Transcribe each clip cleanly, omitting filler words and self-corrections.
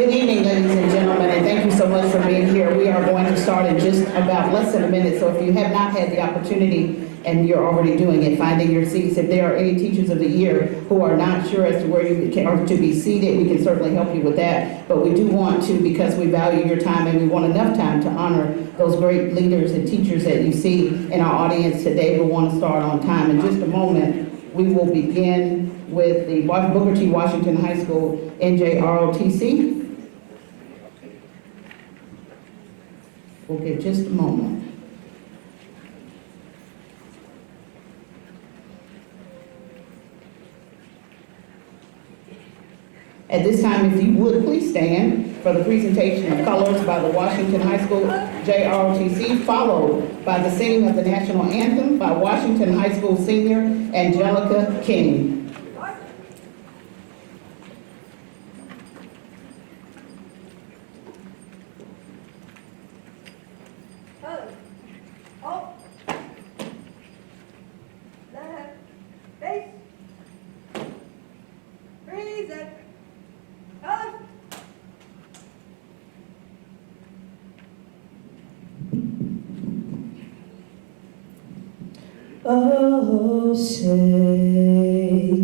Good evening, ladies and gentlemen, and thank you so much for being here. We are going to start in just about less than a minute, so if you have not had the opportunity, and you're already doing it, finding your seats, if there are any teachers of the year who are not sure as to where you are to be seated, we can certainly help you with that. But we do want to, because we value your time and we want enough time to honor those great leaders and teachers that you see in our audience today, we want to start on time. In just a moment, we will begin with the Booker T. Washington High School NJROTC. We'll give just a moment. At this time, if you would, please stand for the presentation of colors by the Washington High School JROTC, followed by the singing of the national anthem by Washington High School senior Angelica King. Oh, say,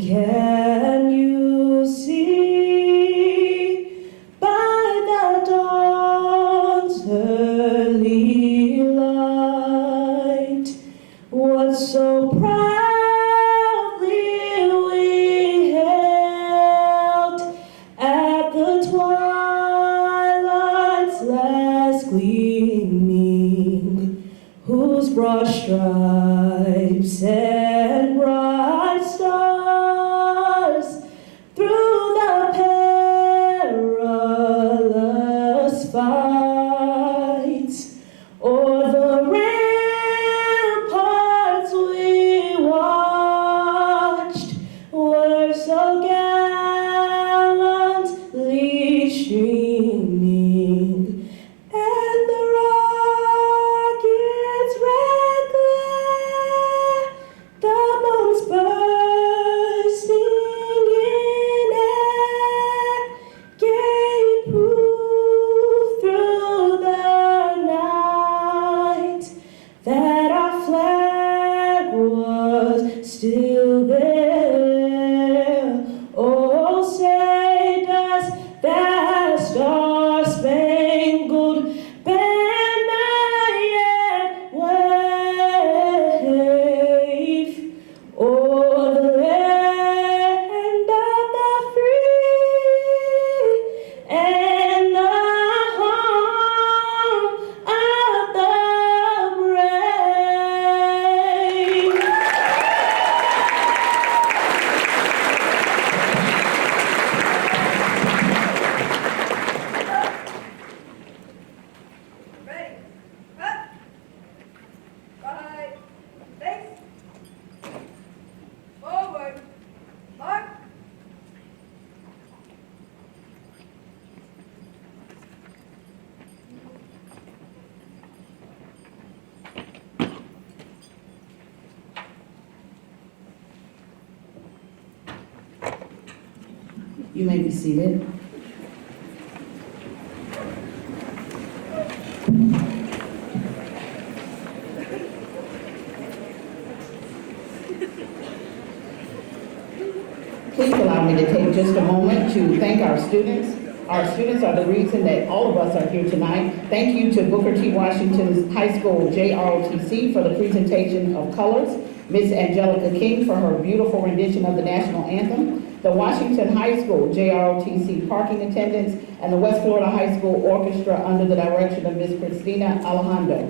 can you see by the dawn's early light what so proudly we hailed at the twilight's last gleaming, whose broad stripes and bright stars through the perilous fights o'er the ramparts we watched were so gallantly streaming, and the rocket's red glare, the bombs bursting in air, gave proof through the night that our flag was still there. Oh, say does that star-spangled banner yet wave o'er the land of the free and the home of the brave? Ready, up, right, face, forward, mark. You may be seated. Please allow me to take just a moment to thank our students. Our students are the reason that all of us are here tonight. Thank you to Booker T. Washington High School JROTC for the presentation of colors, Ms. Angelica King for her beautiful rendition of the national anthem, the Washington High School JROTC parking attendants, and the West Florida High School Orchestra under the direction of Ms. Christina Alejandro.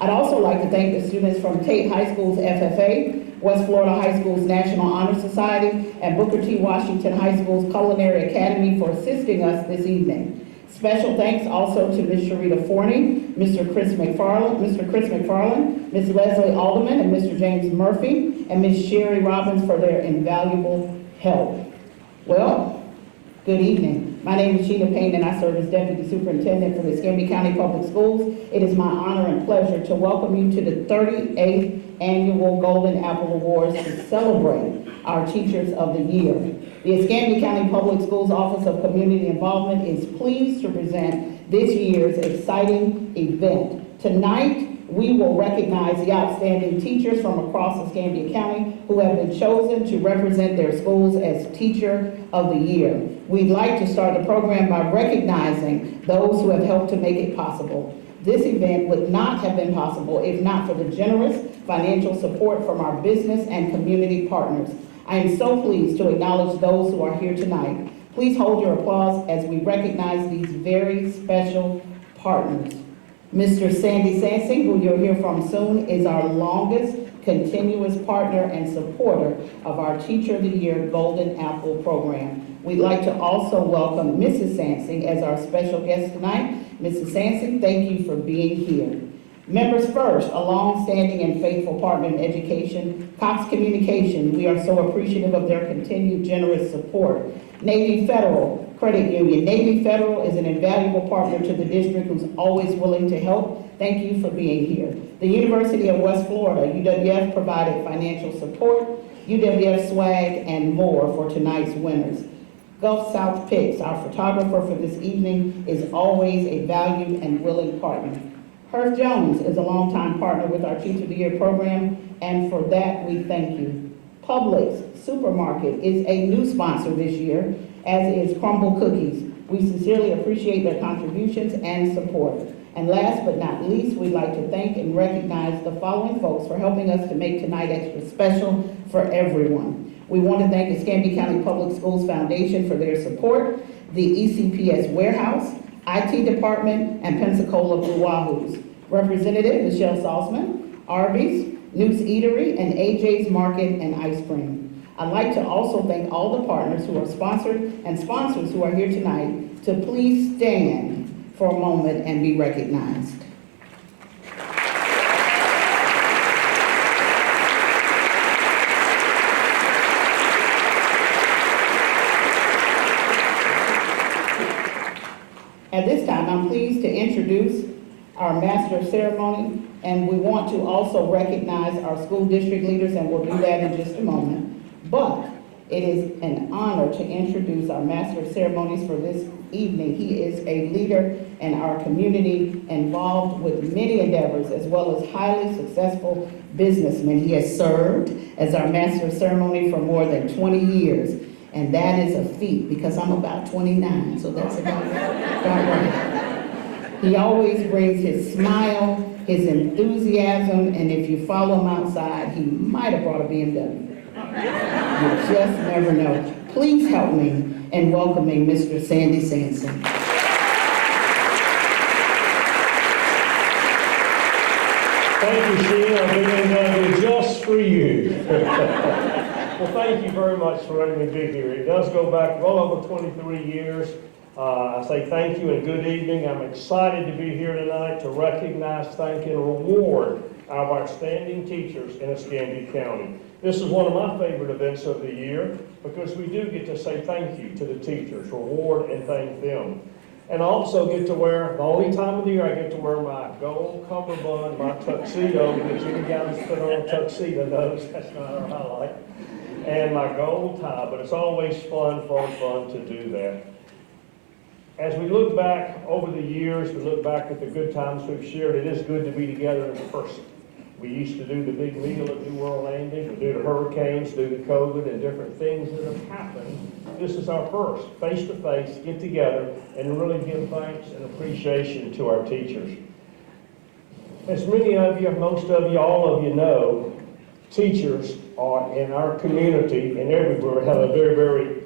I'd also like to thank the students from Tate High School's FFA, West Florida High School's National Honor Society, and Booker T. Washington High School's Culinary Academy for assisting us this evening. Special thanks also to Ms. Sharita Forney, Mr. Chris McFarland, Ms. Leslie Alderman, and Mr. James Murphy, and Ms. Sherry Robbins for their invaluable help. Well, good evening. My name is Sheena Payne, and I serve as Deputy Superintendent for the Escambia County Public Schools. It is my honor and pleasure to welcome you to the 38th Annual Golden Apple Awards to celebrate our Teachers of the Year. The Escambia County Public Schools Office of Community Involvement is pleased to present this year's exciting event. Tonight, we will recognize the outstanding teachers from across Escambia County who have been chosen to represent their schools as Teacher of the Year. We'd like to start the program by recognizing those who have helped to make it possible. This event would not have been possible if not for the generous financial support from our business and community partners. I am so pleased to acknowledge those who are here tonight. Please hold your applause as we recognize these very special partners. Mr. Sandy Sansing, who you'll hear from soon, is our longest continuous partner and supporter of our Teacher of the Year Golden Apple program. We'd like to also welcome Mrs. Sansing as our special guest tonight. Mrs. Sansing, thank you for being here. Members First, a long-standing and faithful partner in education. Cox Communication, we are so appreciative of their continued generous support. Navy Federal Credit Union. Navy Federal is an invaluable partner to the district who's always willing to help. Thank you for being here. The University of West Florida, UWF, provided financial support, UWF swag, and more for tonight's winners. Gulf South Picks, our photographer for this evening, is always a valued and willing partner. Herb Jones is a longtime partner with our Teacher of the Year program, and for that we thank you. Publix Supermarket is a new sponsor this year, as is Crumble Cookies. We sincerely appreciate their contributions and support. And last but not least, we'd like to thank and recognize the following folks for helping us to make tonight extra special for everyone. We want to thank Escambia County Public Schools Foundation for their support, the ECPS Warehouse, IT Department, and Pensacola Blue Wahoos. Representative Michelle Salzman, Arby's, Newt's Eatery, and AJ's Market and Ice Cream. I'd like to also thank all the partners who are sponsored and sponsors who are here tonight to please stand for a moment and be recognized. At this time, I'm pleased to introduce our Master of Ceremony, and we want to also recognize our school district leaders, and we'll do that in just a moment. But it is an honor to introduce our Master of Ceremonies for this evening. He is a leader in our community, involved with many endeavors, as well as highly successful businessman. He has served as our Master of Ceremony for more than 20 years. And that is a feat because I'm about 29, so that's about right. He always brings his smile, his enthusiasm, and if you follow him outside, he might have brought a BMW. You just never know. Please help me in welcoming Mr. Sandy Sansing. Thank you, Sheena. I'm bringing that just for you. Well, thank you very much for letting me be here. It does go back well over 23 years. I say thank you and good evening. I'm excited to be here tonight to recognize, thank, and reward our outstanding teachers in Escambia County. This is one of my favorite events of the year because we do get to say thank you to the teachers, reward and thank them. And I also get to wear, the only time of the year I get to wear my gold cummerbund, my tuxedo, because you guys put on a tuxedo knows that's not our highlight, and my gold tie, but it's always fun to do that. As we look back over the years, we look back at the good times we've shared, it is good to be together in person. We used to do the big meal at New World Landing, we do the hurricanes, do the COVID, and different things that have happened. This is our first face-to-face get together and really give thanks and appreciation to our teachers. As many of you, most of you, all of you know, teachers are in our community and everywhere have a very,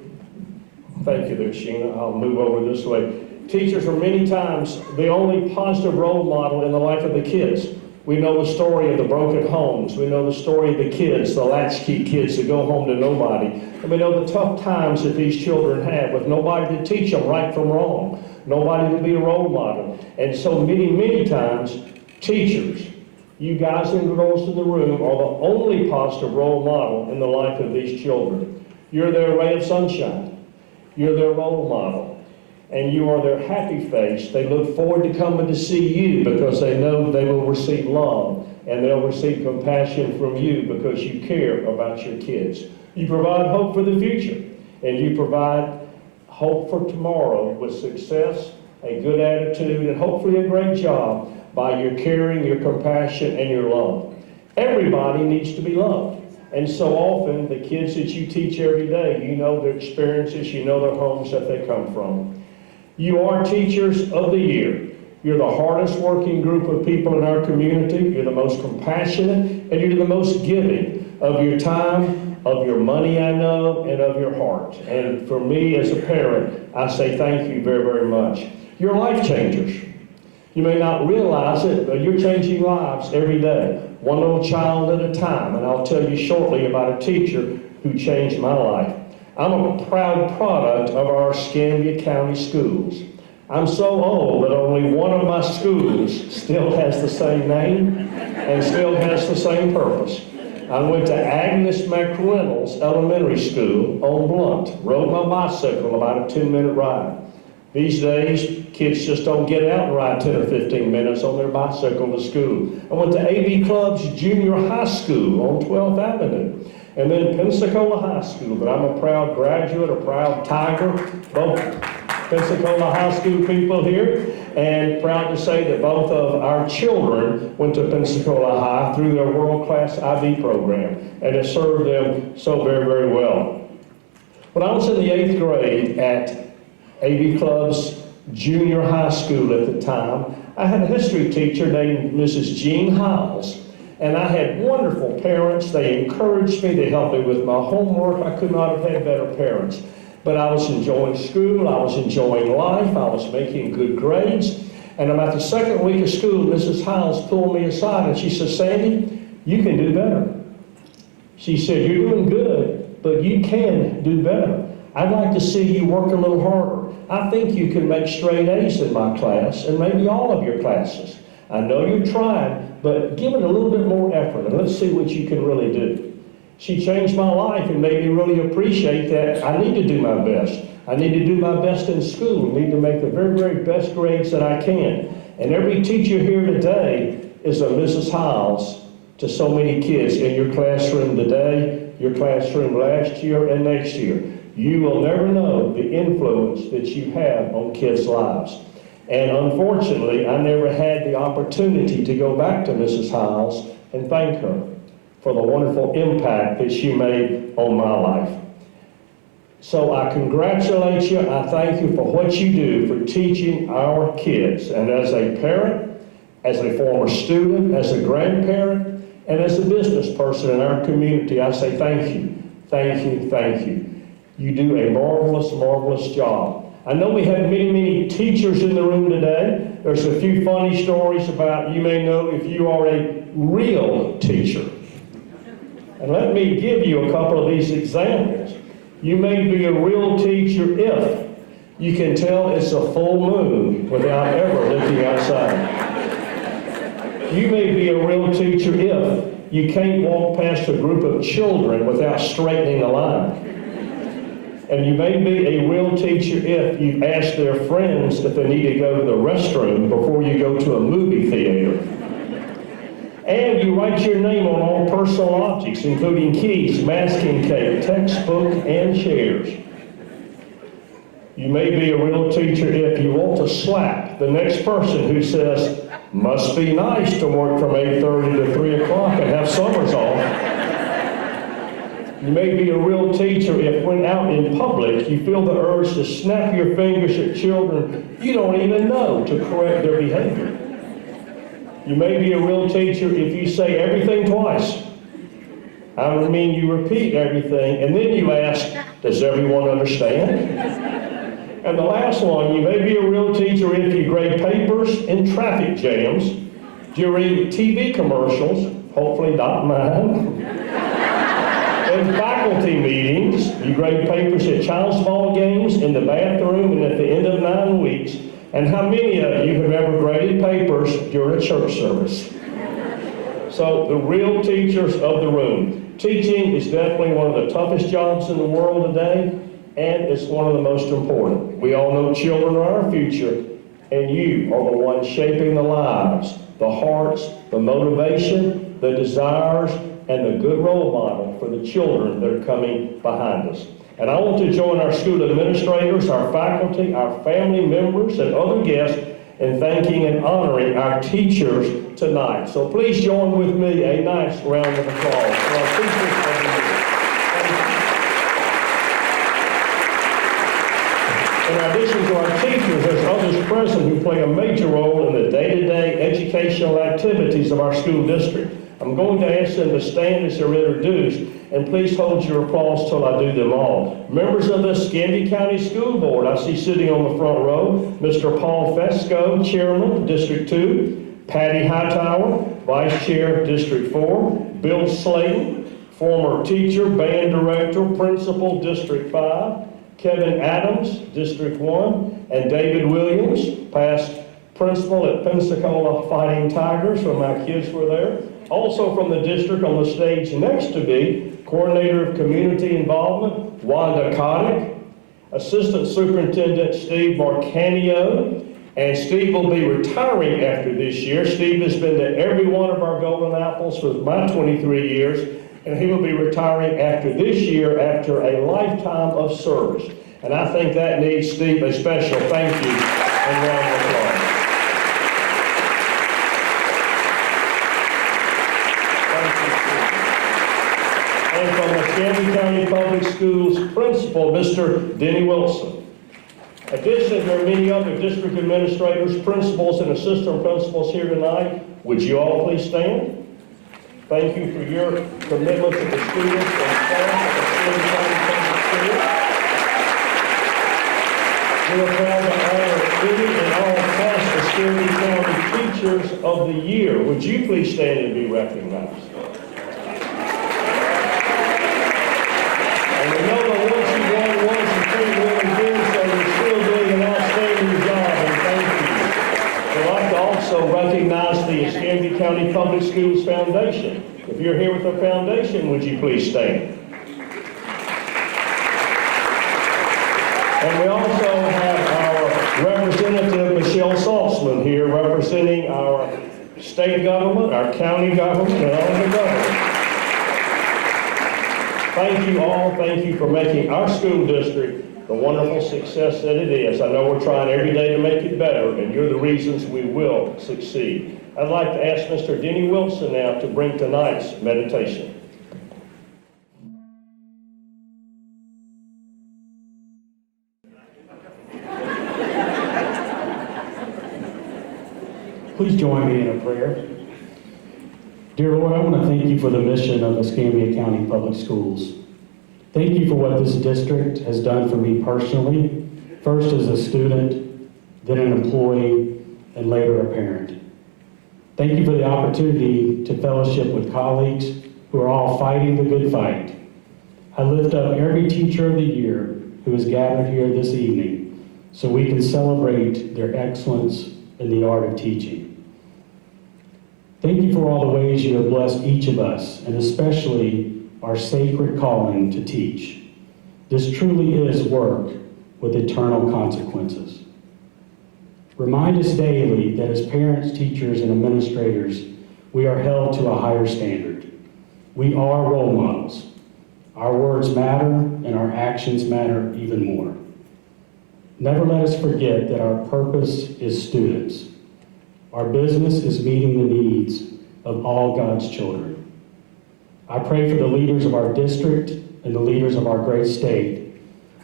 thank you there, Sheena, I'll move over this way. Teachers are many times the only positive role model in the life of the kids. We know the story of the broken homes. We know the story of the kids, the latchkey kids that go home to nobody. And we know the tough times that these children have with nobody to teach them right from wrong, nobody to be a role model. And so many times, teachers, you guys and girls in the room, are the only positive role model in the life of these children. You're their ray of sunshine. You're their role model. and you are their happy face. They look forward to coming to see you because they know they will receive love and they'll receive compassion from you because you care about your kids. You provide hope for the future, and you provide hope for tomorrow with success, a good attitude, and hopefully a great job by your caring, your compassion, and your love. Everybody needs to be loved. And so often, the kids that you teach every day, you know their experiences, you know their homes that they come from. You are Teachers of the Year. You're the hardest working group of people in our community. You're the most compassionate, and you're the most giving of your time, of your money, I know, and of your heart. And for me as a parent, I say thank you very, very much. You're life changers. You may not realize it, but you're changing lives every day, one little child at a time. And I'll tell you shortly about a teacher who changed my life. I'm a proud product of our Escambia County schools. I'm so old that only one of my schools still has the same name and still has the same purpose. I went to Agnes McFarland Elementary School on Blunt, rode my bicycle about a 10-minute ride. These days, kids just don't get out and ride 10 or 15 minutes on their bicycle to school. I went to A.B. Club's Junior High School on 12th Avenue, and then Pensacola High School. But I'm a proud graduate, a proud Tiger, both Pensacola High School people here, and proud to say that both of our children went to Pensacola High through their world-class IB program, and it served them so very, very well. When I was in the 8th grade at A.B. Club's Junior High School at the time, I had a history teacher named Mrs. Jean Hiles, and I had wonderful parents. They encouraged me, they helped me with my homework. I could not have had better parents. But I was enjoying school, I was enjoying life, I was making good grades. And about the second week of school, Mrs. Hiles pulled me aside and she said, "Sandy, you can do better." She said, "You're doing good, but you can do better. I'd like to see you work a little harder. I think you can make straight A's in my class and maybe all of your classes. I know you're trying, but give it a little bit more effort and let's see what you can really do." She changed my life and made me really appreciate that I need to do my best. I need to do my best in school. I need to make the very, very best grades that I can. And every teacher here today is a Mrs. Hiles to so many kids in your classroom today, your classroom last year and next year. You will never know the influence that you have on kids' lives. And unfortunately, I never had the opportunity to go back to Mrs. Hiles and thank her for the wonderful impact that she made on my life. So I congratulate you, I thank you for what you do for teaching our kids. And as a parent, as a former student, as a grandparent, and as a business person in our community, I say thank you, thank you, thank you. You do a marvelous, marvelous job. I know we have many, many teachers in the room today. There's a few funny stories about you may know if you are a real teacher. And let me give you a couple of these examples. You may be a real teacher if you can tell it's a full moon without ever looking outside. You may be a real teacher if you can't walk past a group of children without straightening a line. And you may be a real teacher if you've asked their friends if they need to go to the restroom before you go to a movie theater. And you write your name on all personal objects, including keys, masking tape, textbook, and chairs. You may be a real teacher if you want to slap the next person who says, "Must be nice to work from 8:30 to 3 o'clock and have summers off." You may be a real teacher if when out in public you feel the urge to snap your fingers at children you don't even know to correct their behavior. You may be a real teacher if you say everything twice. I mean, you repeat everything, and then you ask, "Does everyone understand?" And the last one, you may be a real teacher if you grade papers in traffic jams, during TV commercials, hopefully not mine, in faculty meetings, you grade papers at child's ball games, in the bathroom, and at the end of 9 weeks. And how many of you have ever graded papers during a church service? So the real teachers of the room. Teaching is definitely one of the toughest jobs in the world today, and it's one of the most important. We all know children are our future, and you are the ones shaping the lives, the hearts, the motivation, the desires, and the good role model for the children that are coming behind us. And I want to join our school administrators, our faculty, our family members, and other guests in thanking and honoring our teachers tonight. So please join with me a nice round of applause for our teachers of the year. In addition to our teachers, there's others present who play a major role in the day-to-day educational activities of our school district. I'm going to ask them to stand as they're introduced, and please hold your applause till I do them all. Members of the Escambia County School Board, I see sitting on the front row, Mr. Paul Fesco, Chairman, District 2, Patty Hightower, Vice Chair, District 4, Bill Slayton, former teacher, band director, principal, District 5, Kevin Adams, District 1, and David Williams, past principal at Pensacola Fighting Tigers, when my kids were there. Also from the district on the stage next to me, Coordinator of Community Involvement, Wanda Kotick, Assistant Superintendent Steve Marcanio, and Steve will be retiring after this year. Steve has been to every one of our Golden Apples for my 23 years, and he will be retiring after this year after a lifetime of service. And I think that needs, Steve, a special thank you and round of applause. And from the Escambia County Public Schools principal, Mr. Denny Wilson. Additionally, there are many other district administrators, principals, and assistant principals here tonight. Would you all please stand? Thank you for your commitment to the students and staff of Escambia County Public Schools. We are proud to honor any and all past Escambia County Teachers of the Year. Would you please stand and be recognized? And we know that once you won once, you couldn't really do, so you're still doing an outstanding job, and thank you. We'd like to also recognize the Escambia County Public Schools Foundation. If you're here with the foundation, would you please stand? And we also have our representative, Michelle Saltzman, here representing our state government, our county government, and all the government. Thank you all. Thank you for making our school district the wonderful success that it is. I know we're trying every day to make it better, and you're the reasons we will succeed. I'd like to ask Mr. Denny Wilson now to bring tonight's meditation. Please join me in a prayer. Dear Lord, I want to thank you for the mission of Escambia County Public Schools. Thank you for what this district has done for me personally, first as a student, then an employee, and later a parent. Thank you for the opportunity to fellowship with colleagues who are all fighting the good fight. I lift up every teacher of the year who is gathered here this evening so we can celebrate their excellence in the art of teaching. Thank you for all the ways you have blessed each of us, and especially our sacred calling to teach. This truly is work with eternal consequences. Remind us daily that as parents, teachers, and administrators, we are held to a higher standard. We are role models. Our words matter, and our actions matter even more. Never let us forget that our purpose is students. Our business is meeting the needs of all God's children. I pray for the leaders of our district and the leaders of our great state,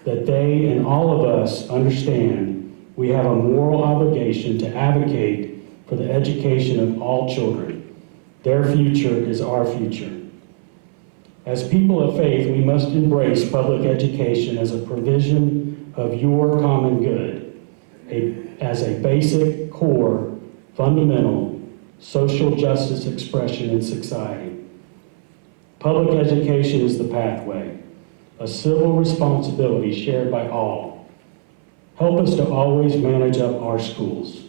that they and all of us understand we have a moral obligation to advocate for the education of all children. Their future is our future. As people of faith, we must embrace public education as a provision of your common good, as a basic, core, fundamental social justice expression in society. Public education is the pathway, a civil responsibility shared by all. Help us to always manage up our schools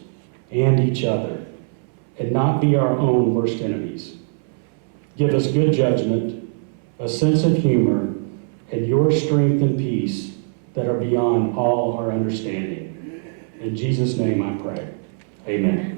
and each other and not be our own worst enemies. Give us good judgment, a sense of humor, and your strength and peace that are beyond all our understanding. In Jesus' name I pray. Amen.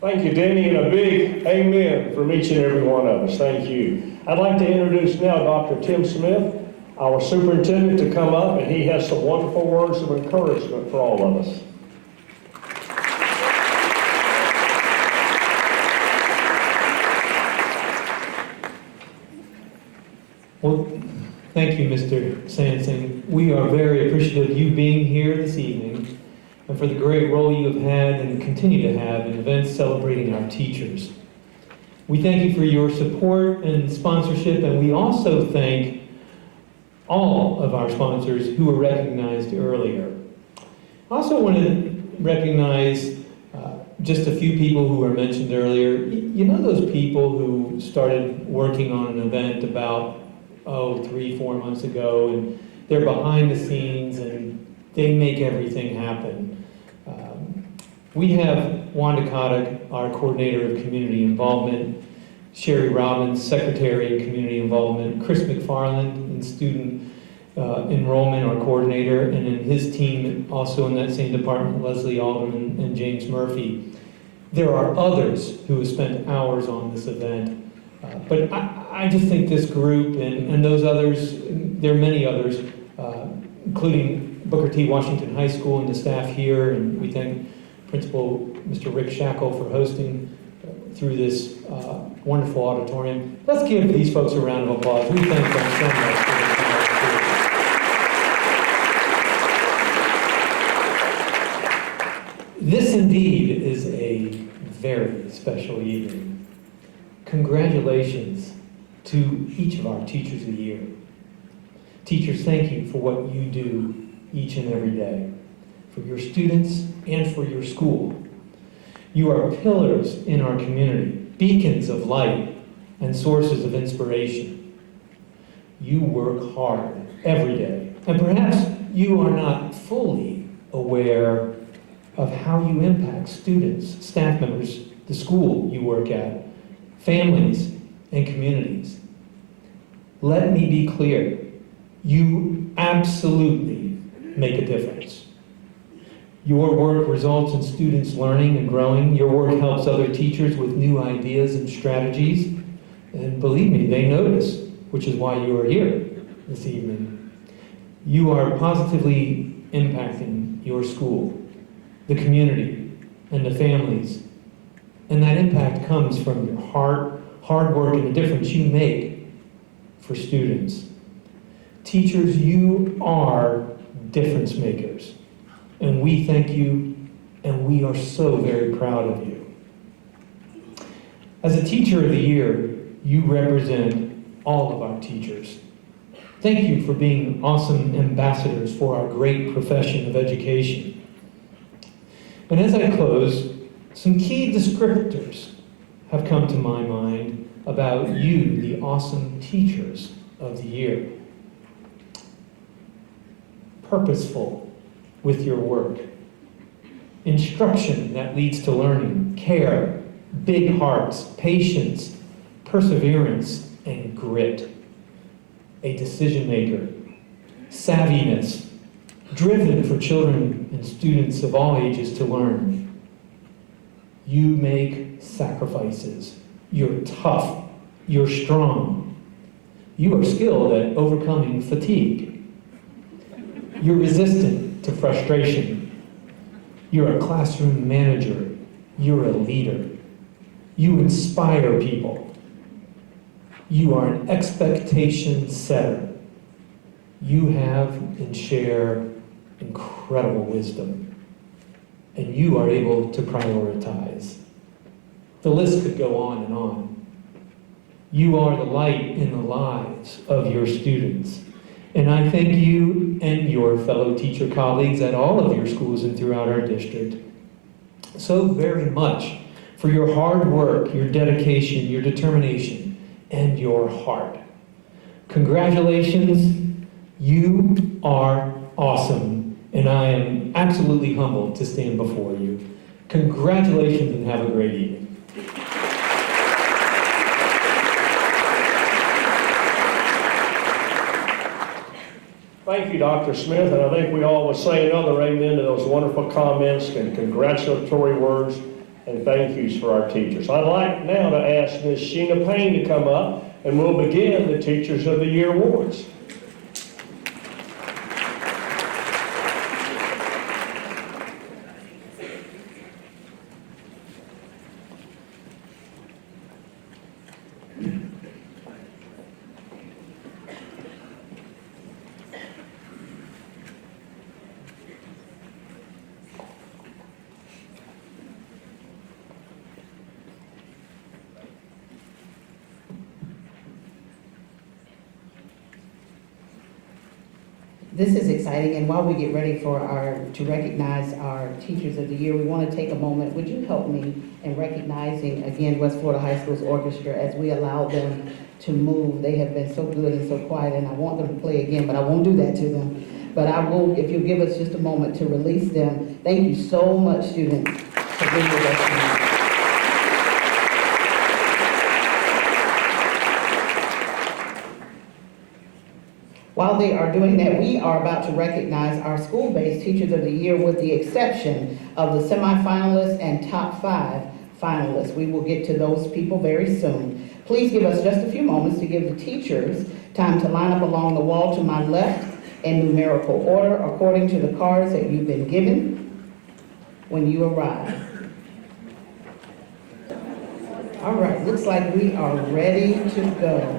Thank you, Denny, and a big amen from each and every one of us. Thank you. I'd like to introduce now Dr. Tim Smith, our superintendent, to come up, and he has some wonderful words of encouragement for all of us. Well, thank you, Mr. Sansing. We are very appreciative of you being here this evening and for the great role you have had and continue to have in events celebrating our teachers. We thank you for your support and sponsorship, and we also thank all of our sponsors who were recognized earlier. I also want to recognize just a few people who were mentioned earlier. You know those people who started working on an event about 3-4 months ago, and they're behind the scenes and they make everything happen. We have Wanda Kotick, our coordinator of community involvement, Sherry Robbins, secretary of community involvement, Chris McFarland, in student enrollment, our coordinator, and in his team, also in that same department, Leslie Alderman and James Murphy. There are others who have spent hours on this event. But I just think this group and those others, there are many others, including Booker T. Washington High School and the staff here, and we thank Principal Mr. Rick Shackle for hosting through this wonderful auditorium. Let's give these folks a round of applause. We thank them so much for this time. This indeed is a very special evening. Congratulations to each of our Teachers of the Year. Teachers, thank you for what you do each and every day, for your students and for your school. You are pillars in our community, beacons of light and sources of inspiration. You work hard every day, and perhaps you are not fully aware of how you impact students, staff members, the school you work at, families, and communities. Let me be clear, you absolutely make a difference. Your work results in students learning and growing. Your work helps other teachers with new ideas and strategies. And believe me, they notice, which is why you are here this evening. You are positively impacting your school, the community, and the families. And that impact comes from your hard work and the difference you make for students. Teachers, you are difference makers. And we thank you, and we are so very proud of you. As a Teacher of the Year, you represent all of our teachers. Thank you for being awesome ambassadors for our great profession of education. And as I close, some key descriptors have come to my mind about you, the awesome Teachers of the Year. Purposeful with your work. Instruction that leads to learning, care, big hearts, patience, perseverance, and grit. A decision maker, savviness, driven for children and students of all ages to learn. You make sacrifices. You're tough. You're strong. You are skilled at overcoming fatigue. You're resistant to frustration. You're a classroom manager. You're a leader. You inspire people. You are an expectation setter. You have and share incredible wisdom. And you are able to prioritize. The list could go on and on. You are the light in the lives of your students. And I thank you and your fellow teacher colleagues at all of your schools and throughout our district so very much for your hard work, your dedication, your determination, and your heart. Congratulations, you are awesome, and I am absolutely humbled to stand before you. Congratulations and have a great evening. Thank you, Dr. Smith, and I think we all would say another amen to those wonderful comments and congratulatory words and thank yous for our teachers. I'd like now to ask Ms. Sheena Payne to come up, and we'll begin the Teachers of the Year awards. This is exciting, and while we get ready to recognize our Teachers of the Year, we want to take a moment. Would you help me in recognizing, again, West Florida High School's orchestra as we allow them to move. They have been so good and so quiet, and I want them to play again, but I won't do that to them. But I will, if you'll give us just a moment to release them. Thank you so much, students, for being with us tonight. While they are doing that, we are about to recognize our school-based Teachers of the Year with the exception of the semifinalists and top 5 finalists. We will get to those people very soon. Please give us just a few moments to give the teachers time to line up along the wall to my left in numerical order according to the cards that you've been given when you arrive. All right, looks like we are ready to go.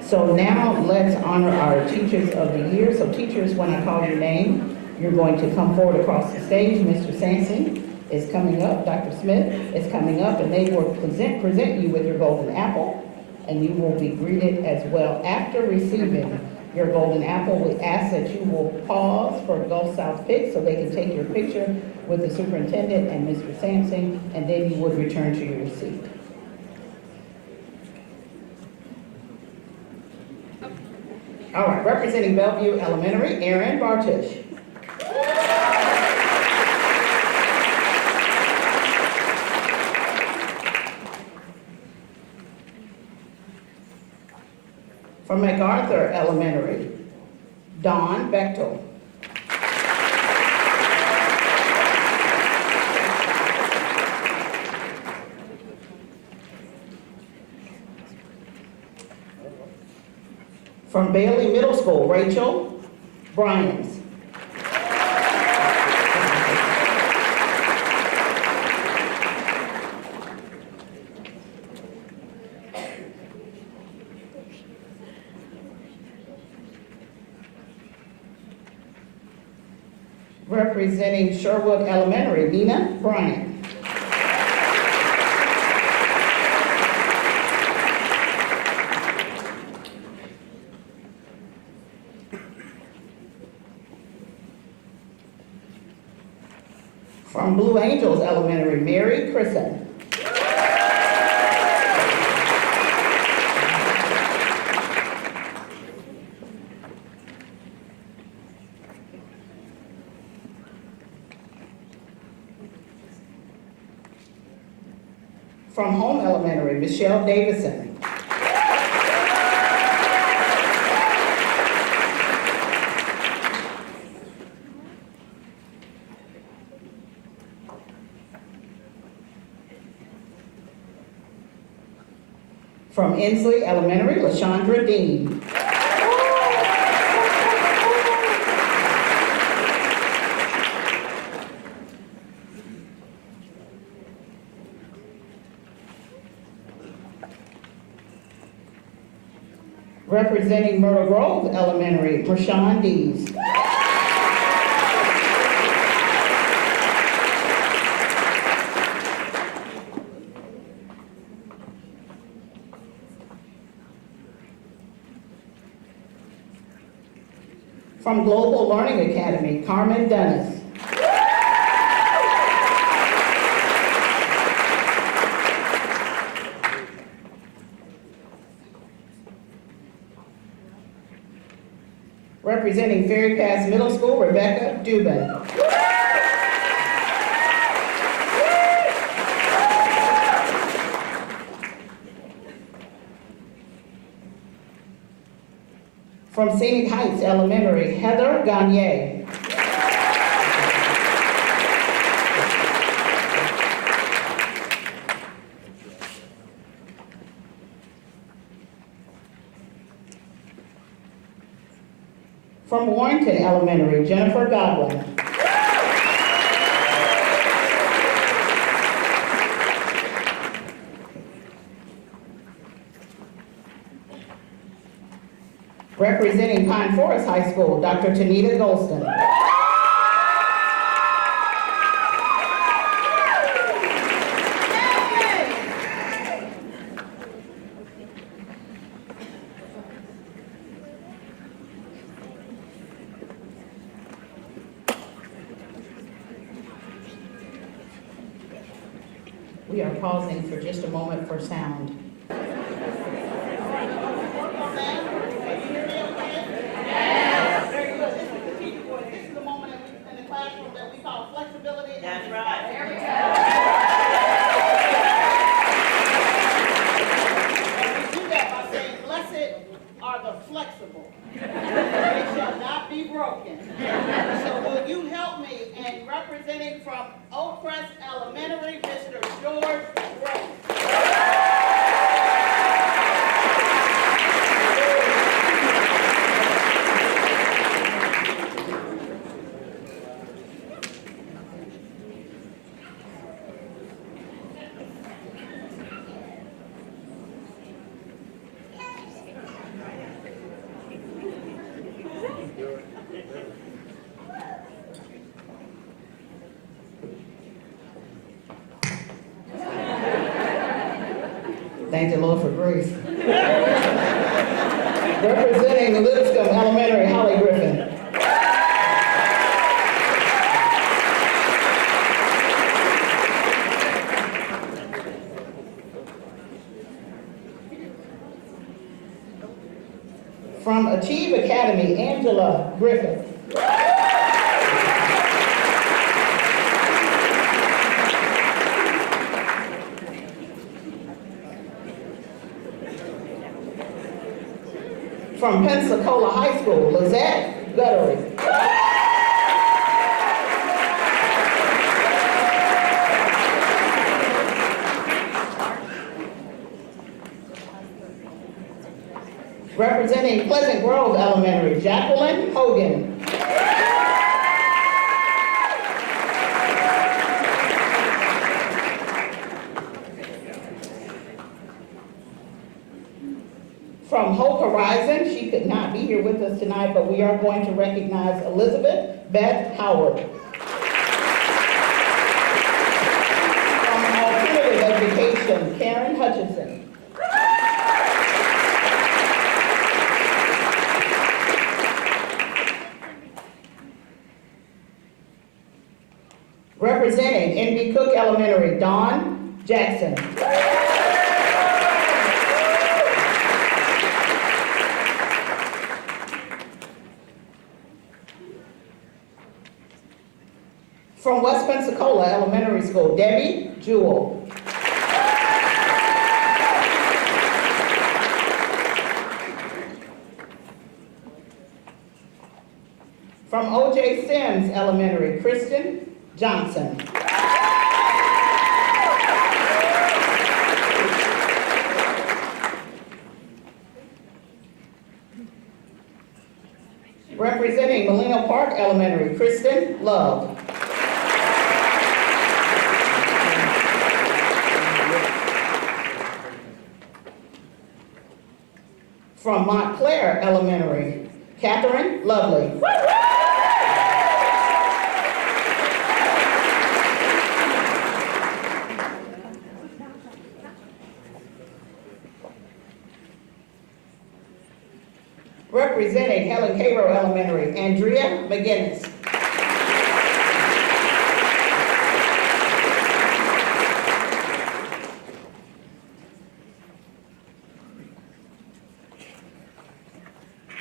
So now let's honor our Teachers of the Year. So teachers, when I call your name, you're going to come forward across the stage. Mr. Sampson is coming up, Dr. Smith is coming up, and they will present you with your golden apple, and you will be greeted as well. After receiving your golden apple, we ask that you will pause for Gulf South Pick so they can take your picture with the superintendent and Mr. Sampson, and then you would return to your seat. All right, representing Bellevue Elementary, Aaron Bartush. From MacArthur Elementary, Dawn Bechtel. From Bailey Middle School, Rachel Bryans. Representing Sherwood Elementary, Nina Bryant. From Blue Angels Elementary, Mary Christen. From Home Elementary, Michelle Davison. From Inslee Elementary, LaShondra Dean. Representing Myrtle Grove Elementary, Rashawn Dees. From Global Learning Academy, Carmen Dennis. Representing Ferry Pass Middle School, Rebecca Dubin. From Scenic Heights Elementary, Heather Gagne. From Warrenton Elementary, Jennifer Godwin. Representing Pine Forest High School, Dr. Tanita Golston. We are pausing for just a moment for sound. That's right. We do that by saying, blessed are the flexible. They shall not be broken. So will you help me in representing from Oak Crest Elementary, Mr. George Gray. Thank the Lord for grace. Representing Lipscomb Elementary, Holly Griffin. From Achieve Academy, Angela Griffin. From Pensacola High School, Lizette Guttery. Representing Pleasant Grove Elementary, Jacqueline Hogan. From Hope Horizon, she could not be here with us tonight, but we are going to recognize Elizabeth Beth Howard. From Alternative Education, Karen Hutchinson. Representing N.B. Cook Elementary, Dawn Jackson. From West Pensacola Elementary School, Debbie Jewell. From O.J. Sims Elementary, Kristen Johnson. Representing Molino Park Elementary, Kristen Love. From Montclair Elementary, Catherine Lovely. Representing Helen Cairo Elementary, Andrea McGinnis.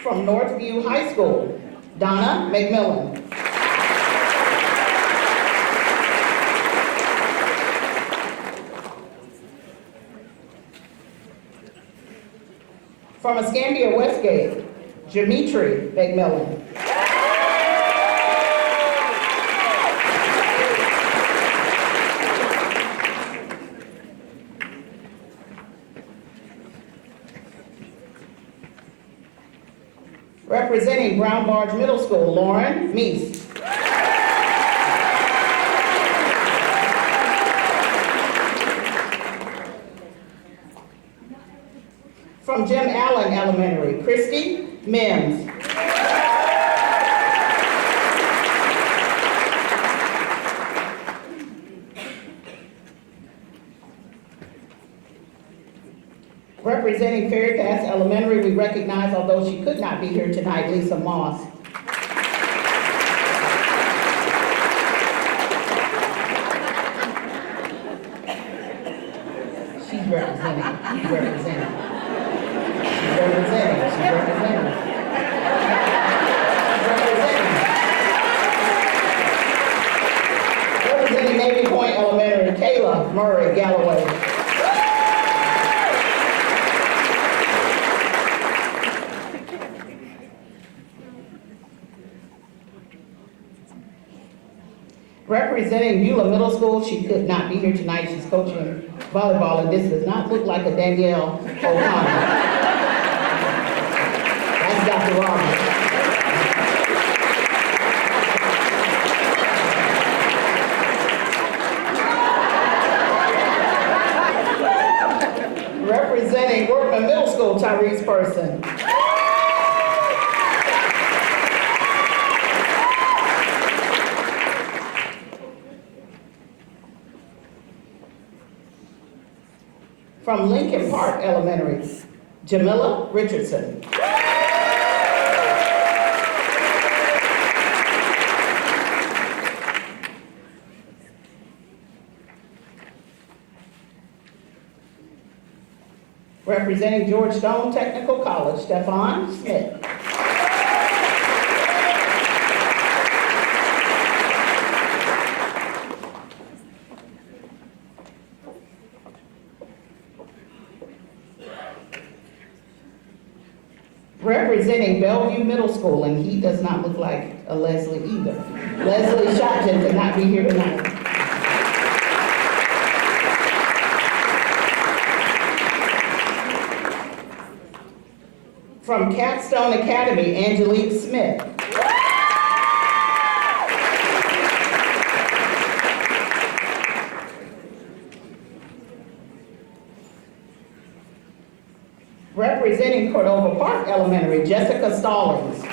From Northview High School, Donna McMillan. From Escambia Westgate, Dimitri McMillan. Representing Brown Barge Middle School, Lauren Meese. From Jim Allen Elementary, Christy Mims. Representing Ferry Pass Elementary, we recognize, although she could not be here tonight, Lisa Moss. She's representing. She's representing. She's representing. She's representing. Representing Navy Point Elementary, Kayla Murray Galloway. Representing Beulah Middle School, she could not be here tonight. She's coaching volleyball, and this does not look like a Danielle O'Connor. That's Dr. Roberts. Representing Workman Middle School, Tyrese Person. From Lincoln Park Elementary, Jamila Richardson. Representing Georgetown Technical College, Stefan Smith. Representing Bellevue Middle School, and he does not look like a Leslie either. Leslie Shotton could not be here tonight. From Capstone Academy, Angelique Smith. Representing Cordova Park Elementary, Jessica Stallings.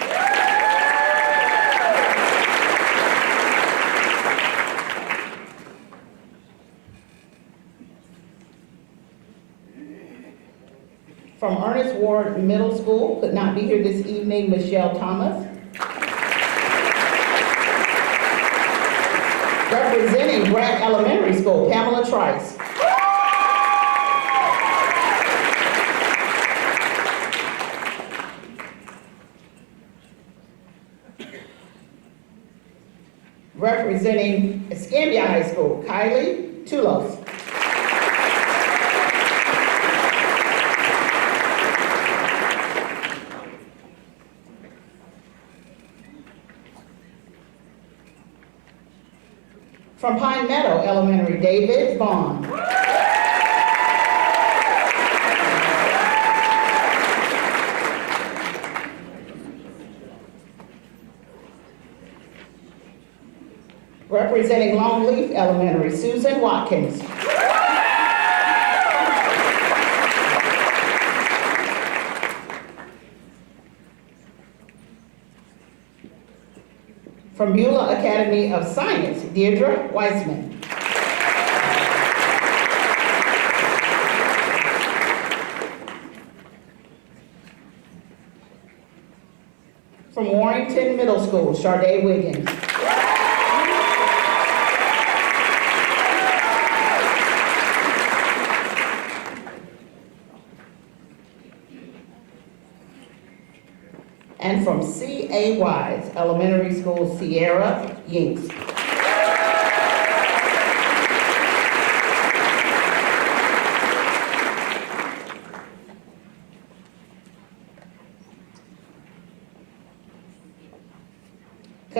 From Ernest Ward Middle School, could not be here this evening, Michelle Thomas. Representing Grant Elementary School, Pamela Trice. Representing Escambia High School, Kylie Tulos. From Pine Meadow Elementary, David Vaughn. Representing Longleaf Elementary, Susan Watkins. From Beulah Academy of Science, Deirdre Weissman. From Warrington Middle School, Sharday Wiggins. And from C.A. Wise Elementary School, Sierra Yinks.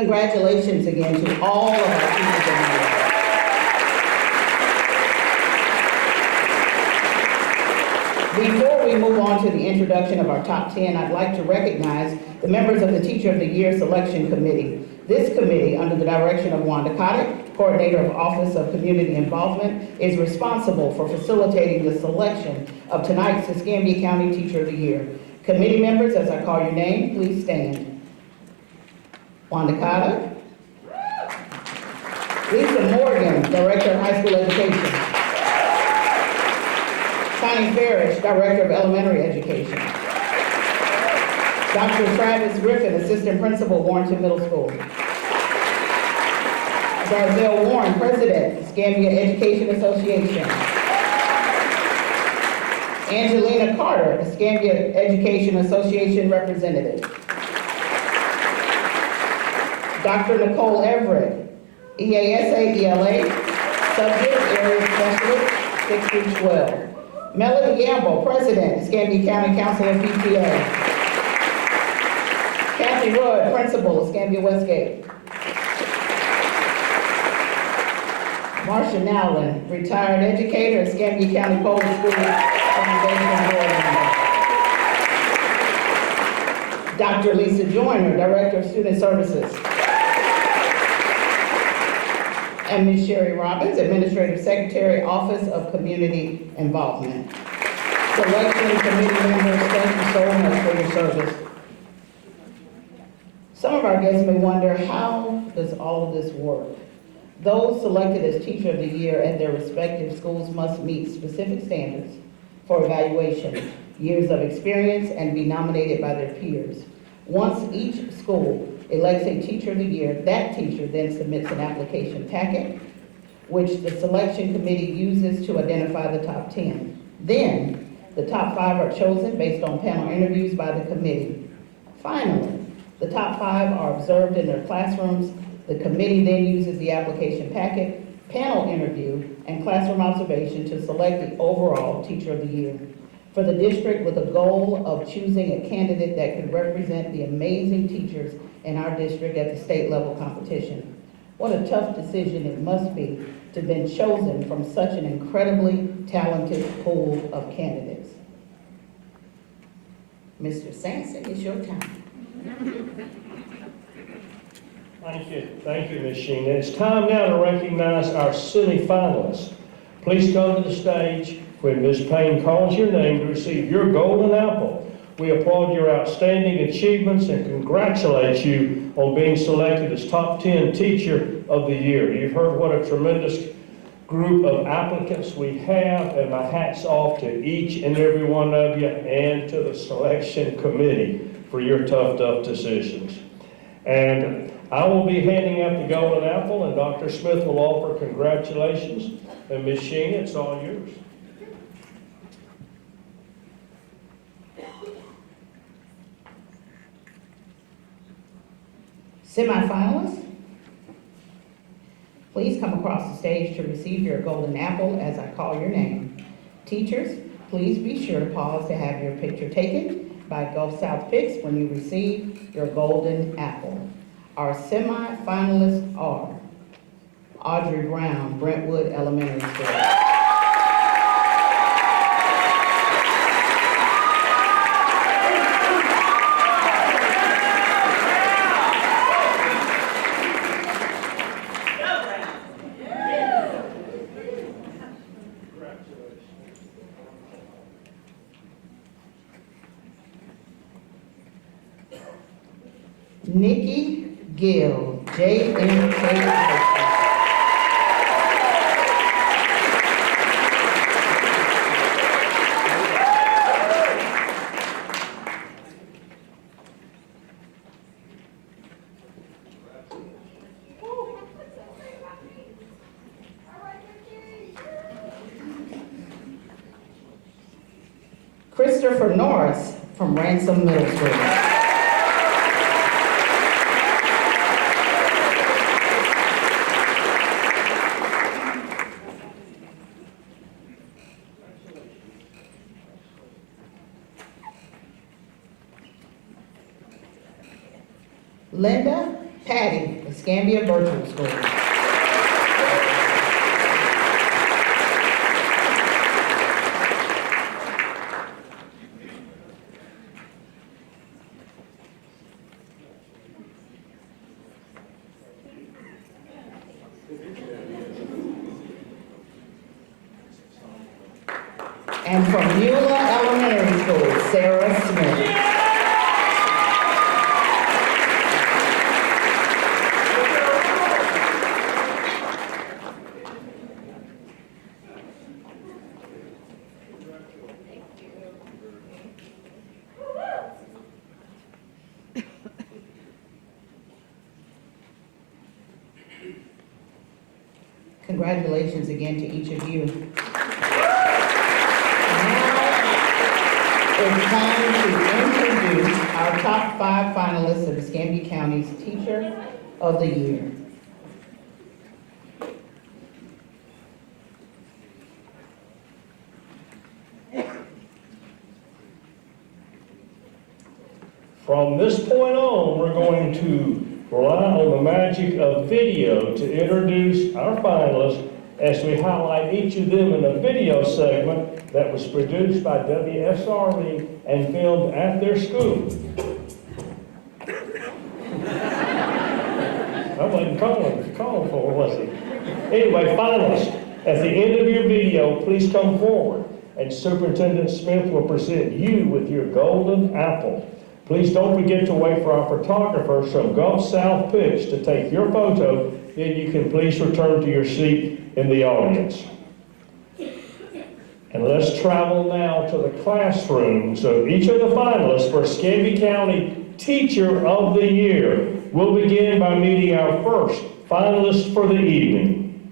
Congratulations again to all of our teachers and leaders. Before we move on to the introduction of our top 10, I'd like to recognize the members of the Teacher of the Year Selection Committee. This committee, under the direction of Wanda Kotick, Coordinator of Office of Community Involvement, is responsible for facilitating the selection of tonight's Escambia County Teacher of the Year. Committee members, as I call your name, please stand. Wanda Kotick. Lisa Morgan, Director of High School Education. Connie Farish, Director of Elementary Education. Dr. Travis Griffin, Assistant Principal, Warrenton Middle School. Darzel Warren, President, Escambia Education Association. Angelina Carter, Escambia Education Association Representative. Dr. Nicole Everett, EASA ELA, Subject Area Specialist, 6 through 12. Melody Gamble, President, Escambia County Council of PTA. Kathy Rudd, Principal, Escambia Westgate. Marcia Nowlin, Retired Educator, Escambia County Public School Foundation Board Member. Dr. Lisa Joyner, Director of Student Services. And Ms. Sherry Robbins, Administrative Secretary, Office of Community Involvement. Selection Committee members, thank you so much for your service. Some of our guests may wonder, how does all of this work? Those selected as Teacher of the Year at their respective schools must meet specific standards for evaluation, years of experience, and be nominated by their peers. Once each school elects a Teacher of the Year, that teacher then submits an application packet, which the selection committee uses to identify the top 10. Then, the top 5 are chosen based on panel interviews by the committee. Finally, the top 5 are observed in their classrooms. The committee then uses the application packet, panel interview, and classroom observation to select the overall Teacher of the Year for the district, with a goal of choosing a candidate that could represent the amazing teachers in our district at the state level competition. What a tough decision it must be to have been chosen from such an incredibly talented pool of candidates. Mr. Sampson, it's your time. Thank you, Ms. Sheena. It's time now to recognize our semifinalists. Please come to the stage when Ms. Payne calls your name to receive your golden apple. We applaud your outstanding achievements and congratulate you on being selected as top 10 Teacher of the Year. You've heard what a tremendous group of applicants we have, and my hat's off to each and every one of you and to the selection committee for your tough decisions. And I will be handing out the golden apple, and Dr. Smith will offer congratulations. And Ms. Sheena, it's all yours. Semifinalists, please come across the stage to receive your golden apple as I call your name. Teachers, please be sure to pause to have your picture taken by Gulf South Picks when you receive your golden apple. Our semifinalists are Audrey Brown, Brentwood Elementary School. Nikki Gill, JMK High School. Christopher Norris from Ransom Middle School. Linda Patty, Escambia Virtual School. And from Beulah Elementary School, Sarah Smith. Congratulations again to each of you. It's time to introduce our top 5 finalists of Escambia County's Teacher of the Year. From this point on, we're going to rely on the magic of video to introduce our finalists as we highlight each of them in a video segment that was produced by WSRE and filmed at their school. I wasn't calling for, was it? Anyway, finalists, at the end of your video, please come forward, and Superintendent Smith will present you with your golden apple. Please don't forget to wait for our photographer, so Gulf South Pitch, to take your photo, then you can please return to your seat in the audience. And let's travel now to the classrooms of each of the finalists for Escambia County Teacher of the Year. We'll begin by meeting our first finalist for the evening.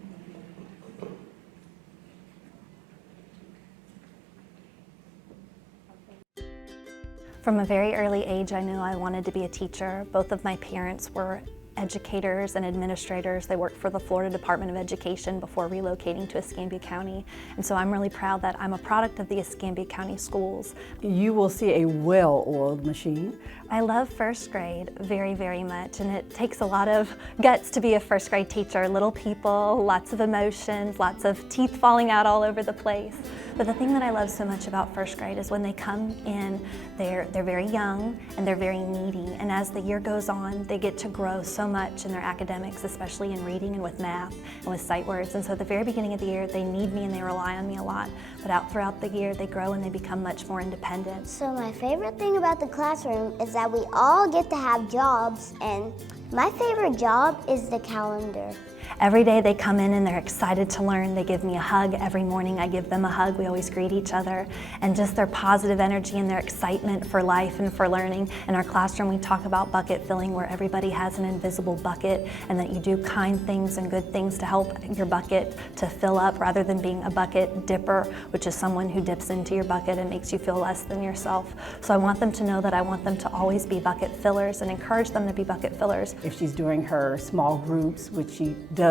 From a very early age, I knew I wanted to be a teacher. Both of my parents were educators and administrators. They worked for the Florida Department of Education before relocating to Escambia County. And so I'm really proud that I'm a product of the Escambia County schools. You will see a well-oiled machine. I love first grade very, very much, and it takes a lot of guts to be a first grade teacher. Little people, lots of emotions, lots of teeth falling out all over the place. But the thing that I love so much about first grade is when they come in, they're very young and they're very needy. And as the year goes on, they get to grow so much in their academics, especially in reading and with math and with sight words. And so at the very beginning of the year, they need me and they rely on me a lot. But out throughout the year, they grow and they become much more independent. So my favorite thing about the classroom is that we all get to have jobs, and my favorite job is the calendar. Every day they come in and they're excited to learn. They give me a hug. Every morning I give them a hug. We always greet each other. And just their positive energy and their excitement for life and for learning. In our classroom we talk about bucket filling, where everybody has an invisible bucket, and that you do kind things and good things to help your bucket to fill up, rather than being a bucket dipper, which is someone who dips into your bucket and makes you feel less than yourself. So I want them to know that I want them to always be bucket fillers and encourage them to be bucket fillers. If she's doing her small groups, which she does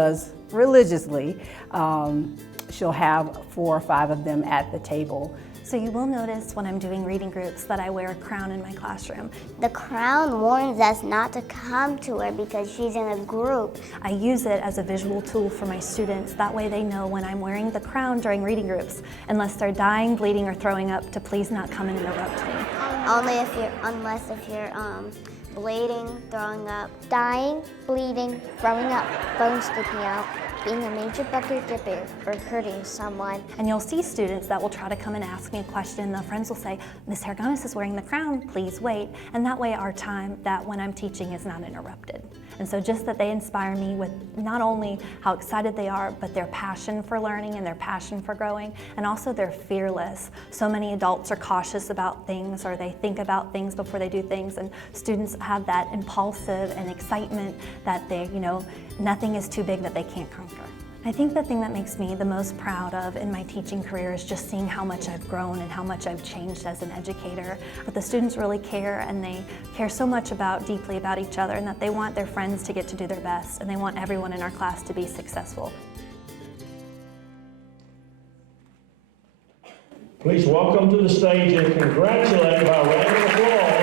religiously, she'll have 4 or 5 of them at the table. So you will notice when I'm doing reading groups that I wear a crown in my classroom. The crown warns us not to come to her because she's in a group. I use it as a visual tool for my students. That way they know when I'm wearing the crown during reading groups, unless they're dying, bleeding, or throwing up, to please not come and interrupt me. Unless if you're bleeding, throwing up, dying, bleeding, throwing up, bone sticking out, being a major bucket dipper, or hurting someone. And you'll see students that will try to come and ask me a question, and their friends will say, Ms. Hargonis is wearing the crown, please wait. And that way our time, that when I'm teaching, is not interrupted. And so just that they inspire me with not only how excited they are, but their passion for learning and their passion for growing, and also they're fearless. So many adults are cautious about things, or they think about things before they do things, and students have that impulsive and excitement that they, nothing is too big that they can't conquer. I think the thing that makes me the most proud of in my teaching career is just seeing how much I've grown and how much I've changed as an educator. But the students really care, and they care so much deeply about each other, and that they want their friends to get to do their best, and they want everyone in our class to be successful. Please welcome to the stage and congratulate by a round of applause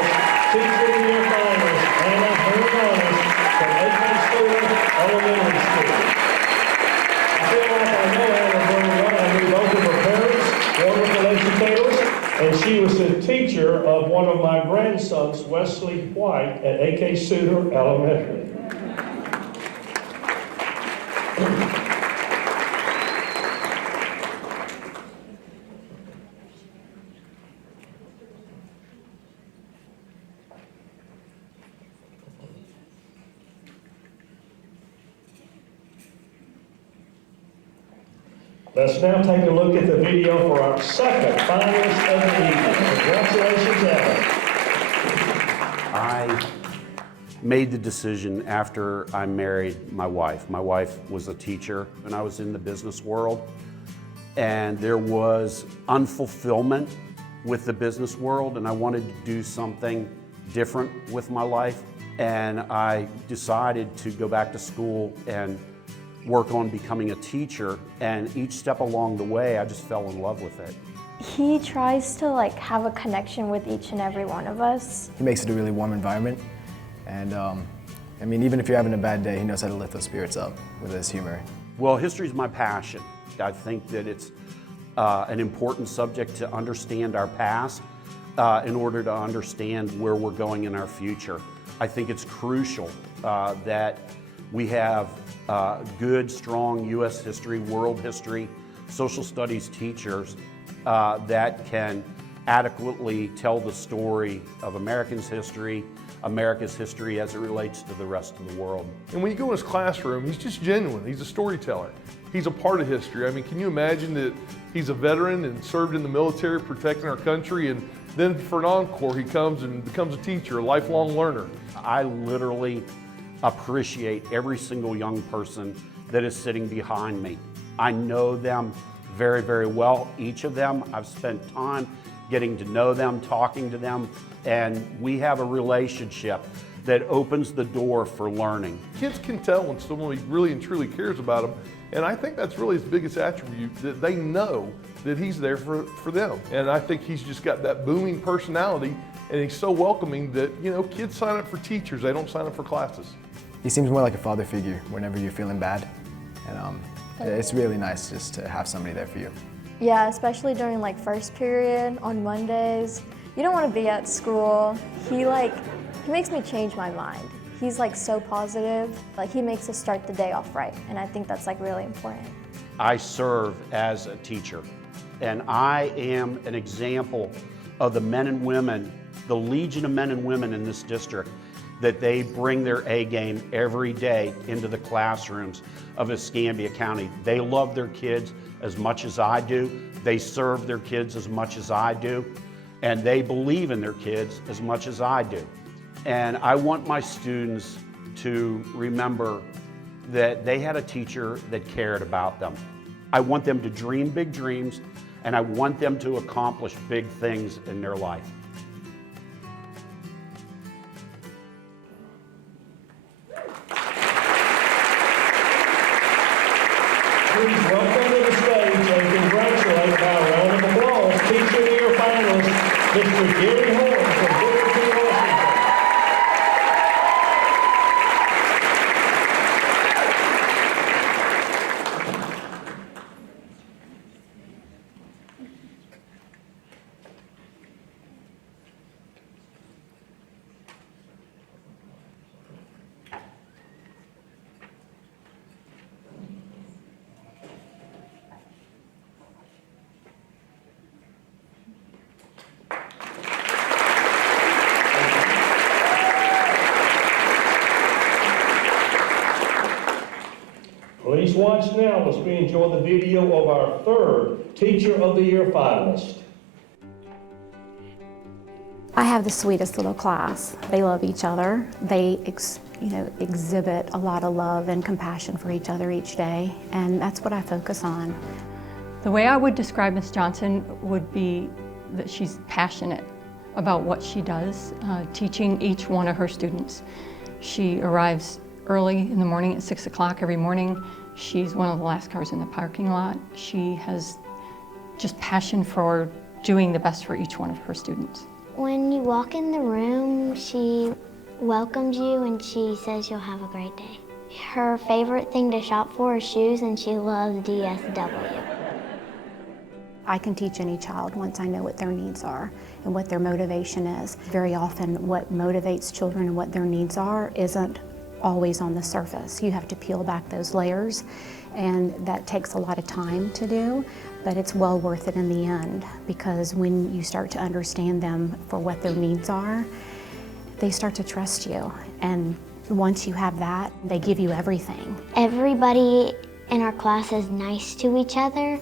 Teacher of the Year finalist Anna Hargonis from of one of my grandsons, Wesley White, at A.K. Suter Elementary. Let's now take a look at the video for our second finalist of the evening. Congratulations, Evan. I made the decision after I married my wife. My wife was a teacher and I was in the business world, and there was unfulfillment with the business world, and I wanted to do something different with my life, and I decided to go back to school and work on becoming a teacher, and each step along the way I just fell in love with it. He tries to have a connection with each and every one of us. He makes it a really warm environment, and I mean, even if you're having a bad day, he knows how to lift those spirits up with his humor. Well, history is my passion. I think that it's an important subject to understand our past in order to understand where we're going in our future. I think it's crucial that we have good, strong U.S. history, world history, social studies teachers that can adequately tell the story of America's history as it relates to the rest of the world. And when you go in his classroom, he's just genuine. He's a storyteller. He's a part of history. I mean, can you imagine that he's a veteran and served in the military protecting our country, and then for an encore he comes and becomes a teacher, a lifelong learner. I literally appreciate every single young person that is sitting behind me. I know them very, very well, each of them. I've spent time getting to know them, talking to them, and we have a relationship that opens the door for learning. Kids can tell when someone really and truly cares about them, and I think that's really his biggest attribute, that they know that he's there for them. And I think he's just got that booming personality, and he's so welcoming that, you know, kids sign up for teachers, they don't sign up for classes. He seems more like a father figure whenever you're feeling bad, and it's really nice just to have somebody there for you. Yeah, especially during first period on Mondays. You don't want to be at school. He makes me change my mind. He's so positive. He makes us start the day off right, and I think that's really important. I serve as a teacher, and I am an example of the men and women, the legion of men and women in this district, that they bring their A game every day into the classrooms of Escambia County. They love their kids as much as I do. They serve their kids as much as I do. And they believe in their kids as much as I do. And I want my students to remember that they had a teacher that cared about them. I want them to dream big dreams, and I want them to accomplish big things in their life. Please welcome to the stage and congratulate by a round of applause Teacher of the Year finalist, Mr. Gary Horn from Booker T. Washington. Please watch now as we enjoy the video of our third Teacher of the Year finalist. I have the sweetest little class. They love each other. They exhibit a lot of love and compassion for each other each day, and that's what I focus on. The way I would describe Ms. Johnson would be that she's passionate about what she does, teaching each one of her students. She arrives early in the morning at 6 o'clock every morning. She's one of the last cars in the parking lot. She has just passion for doing the best for each one of her students. When you walk in the room, she welcomes you and she says you'll have a great day. Her favorite thing to shop for is shoes, and she loves DSW. I can teach any child once I know what their needs are and what their motivation is. Very often what motivates children and what their needs are isn't always on the surface. You have to peel back those layers, and that takes a lot of time to do, but it's well worth it in the end, because when you start to understand them for what their needs are, they start to trust you. And once you have that, they give you everything. Everybody in our class is nice to each other,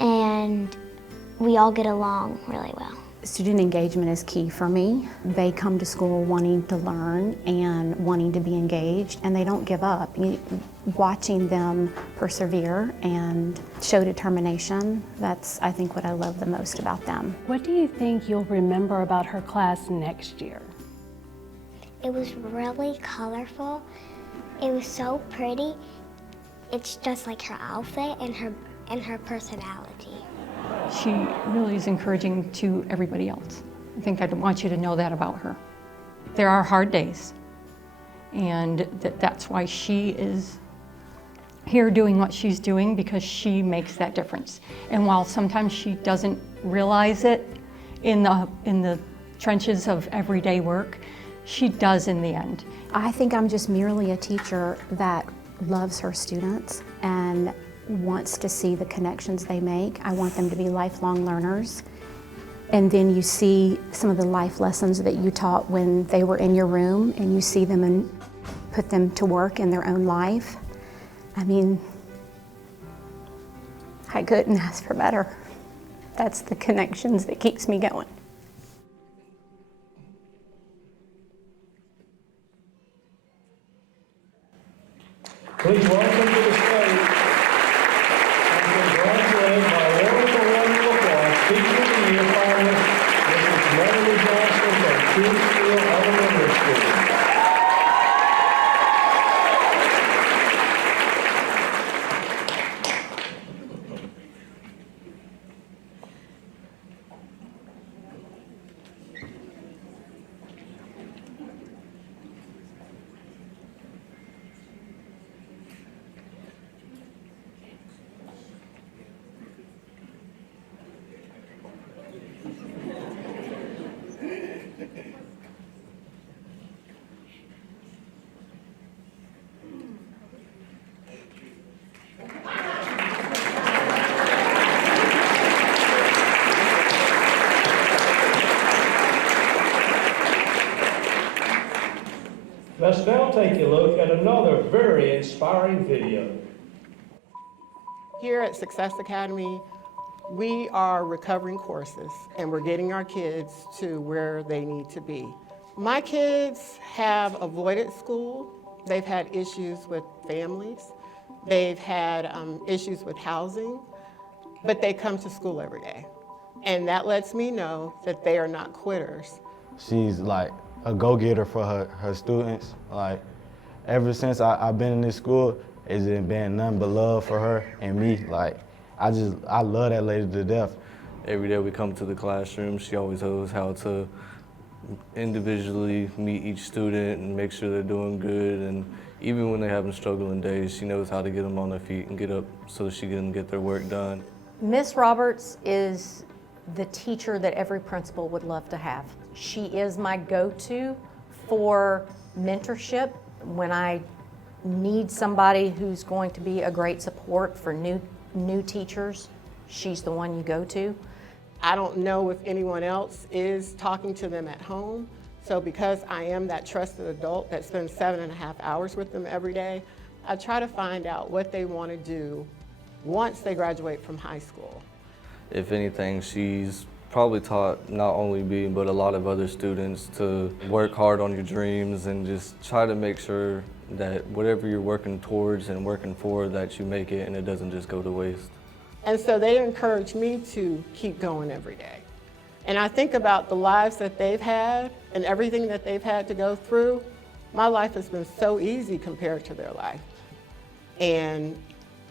and we all get along really well. Student engagement is key for me. They come to school wanting to learn and wanting to be engaged, and they don't give up. Watching them persevere and show determination, that's, I think, what I love the most about them. What do you think you'll remember about her class next year? It was really colorful. It was so pretty. It's just like her outfit and her personality. She really is encouraging to everybody else. I think I'd want you to know that about her. There are hard days, and that's why she is here doing what she's doing, because she makes that difference. And while sometimes she doesn't realize it in the trenches of everyday work, she does in the end. I think I'm just merely a teacher that loves her students and wants to see the connections they make. I want them to be lifelong learners. And then you see some of the life lessons that you taught when they were in your room, and you see them and put them to work in their own life. I mean, I couldn't ask for better. That's the connections that keeps me going. Please welcome to the stage and congratulate by wonderful round of applause Teacher of the Year finalist, Mrs. Melanie Johnson from Kingsfield Elementary School. Let's now take a look at another very inspiring video. Here at Success Academy, we are recovering courses, and we're getting our kids to where they need to be. My kids have avoided school. They've had issues with families. They've had issues with housing, but they come to school every day. And that lets me know that they are not quitters. She's like a go-getter for her students. Like, ever since I've been in this school, it's been nothing but love for her and me. Like, I love that lady to death. Every day we come to the classroom, she always knows how to individually meet each student and make sure they're doing good. And even when they're having struggling days, she knows how to get them on their feet and get up so that she can get their work done. Miss Roberts is the teacher that every principal would love to have. She is my go-to for mentorship. When I need somebody who's going to be a great support for new teachers, she's the one you go to. I don't know if anyone else is talking to them at home, so because I am that trusted adult that spends 7.5 hours with them every day, I try to find out what they want to do once they graduate from high school. If anything, she's probably taught not only me, but a lot of other students to work hard on your dreams and just try to make sure that whatever you're working towards and working for, that you make it and it doesn't just go to waste. And so they encourage me to keep going every day. And I think about the lives that they've had and everything that they've had to go through. My life has been so easy compared to their life. And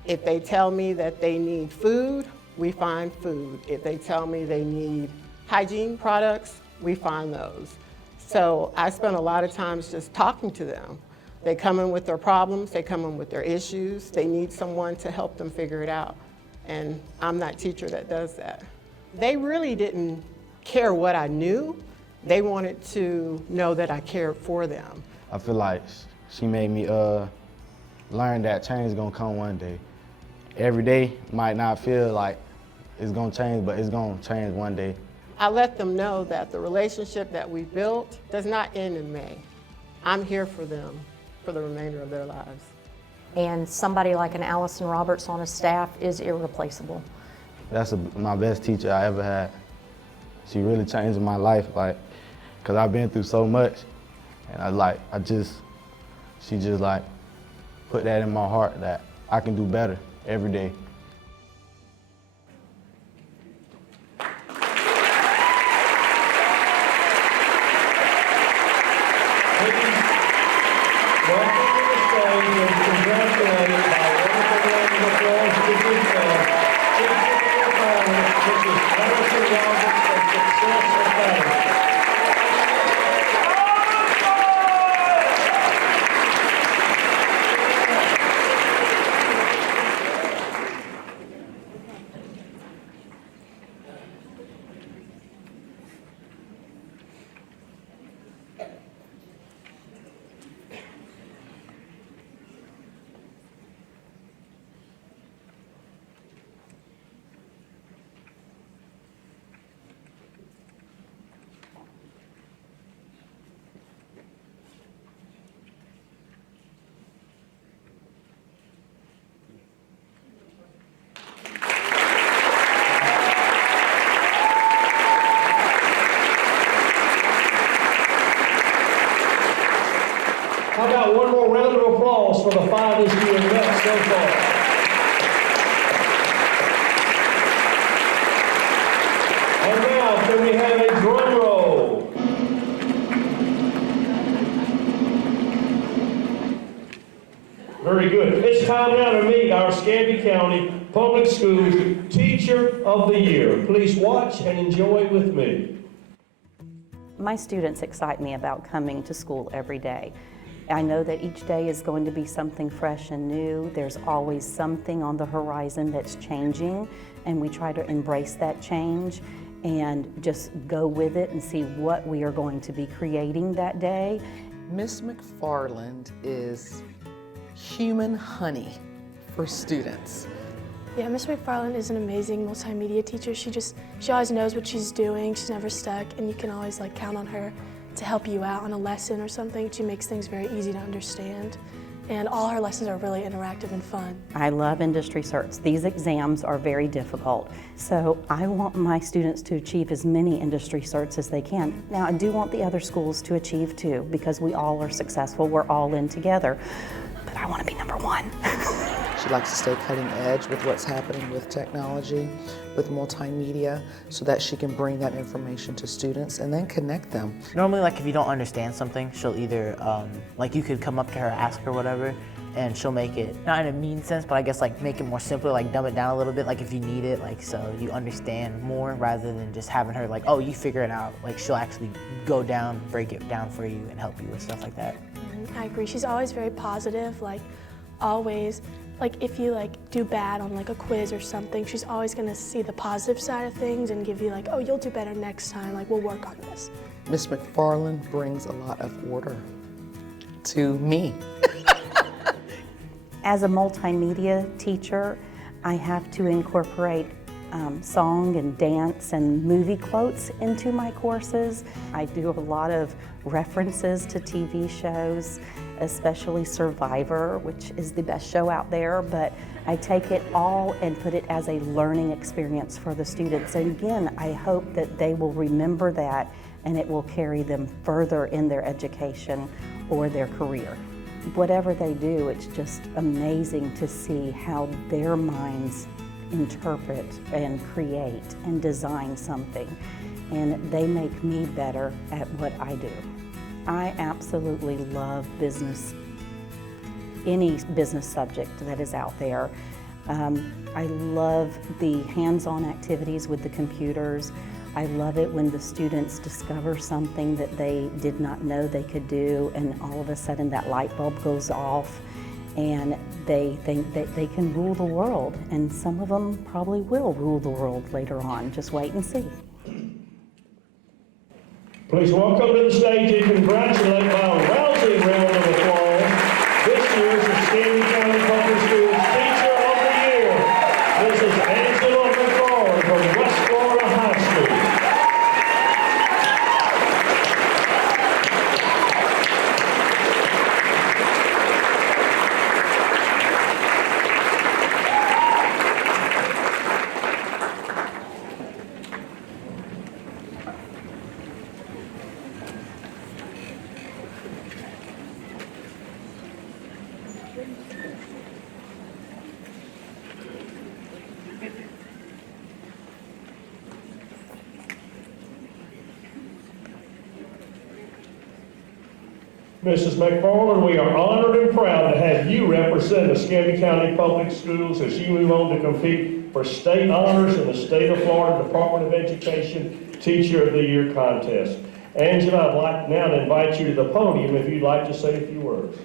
if they tell me that they need food, we find food. If they tell me they need hygiene products, we find those. So I spend a lot of times just talking to them. They come in with their problems, they come in with their issues, they need someone to help them figure it out. and I'm that teacher that does that. They really didn't care what I knew. They wanted to know that I cared for them. I feel like she made me learn that change is gonna come one day. Every day might not feel like it's gonna change, but it's gonna change one day. I let them know that the relationship that we built does not end in May. I'm here for them for the remainder of their lives. And somebody like an Allison Roberts on a staff is irreplaceable. That's my best teacher I ever had. She really changed my life, like, cause I've been through so much, and she just like put that in my heart that I can do better every day. How about one more round of applause for the finest you have met so far? And now, can we have a drum roll? Very good. It's time now to meet our Escambia County Public Schools Teacher of the Year. Please watch and enjoy with me. My students excite me about coming to school every day. I know that each day is going to be something fresh and new. There's always something on the horizon that's changing, and we try to embrace that change and just go with it and see what we are going to be creating that day. Miss McFarland is human honey for students. Yeah, Miss McFarland is an amazing multimedia teacher. She always knows what she's doing. She's never stuck, and you can always count on her to help you out on a lesson or something. She makes things very easy to understand. And all her lessons are really interactive and fun. I love industry certs. These exams are very difficult. So I want my students to achieve as many industry certs as they can. Now I do want the other schools to achieve too, because we all are successful, we're all in together. But I want to be number one. She likes to stay cutting edge with what's happening with technology, with multimedia, so that she can bring that information to students and then connect them. Normally, if you don't understand something, she'll either, you could come up to her, ask her whatever, and she'll make it, not in a mean sense, but I guess make it more simpler, dumb it down a little bit, if you need it, so you understand more rather than just having her oh, you figure it out. She'll actually go down, break it down for you and help you with stuff like that. I agree. She's always very positive, always. If you do bad on a quiz or something, she's always gonna see the positive side of things and give you oh, you'll do better next time, we'll work on this. Miss McFarland brings a lot of order to me. As a multimedia teacher, I have to incorporate song and dance and movie quotes into my courses. I do a lot of references to TV shows, especially Survivor, which is the best show out there, but I take it all and put it as a learning experience for the students. And again, I hope that they will remember that and it will carry them further in their education or their career. Whatever they do, it's just amazing to see how their minds interpret and create and design something, and they make me better at what I do. I absolutely love business, any business subject that is out there. I love the hands-on activities with the computers. I love it when the students discover something that they did not know they could do, and all of a sudden that light bulb goes off and they think that they can rule the world, and some of them probably will rule the world later on. Just wait and see. Please welcome to the stage and congratulate by a rousing round of applause this year's Escambia County Public Schools Teacher of the Year, Mrs. McFarland from West Florida High School. Mrs. McFarland, we are honored and proud to have you represent Escambia County Public Schools as you move on to compete for state honors in the State of Florida Department of Education Teacher of the Year contest. Angela, I'd like now to invite you to the podium if you'd like to say a few words.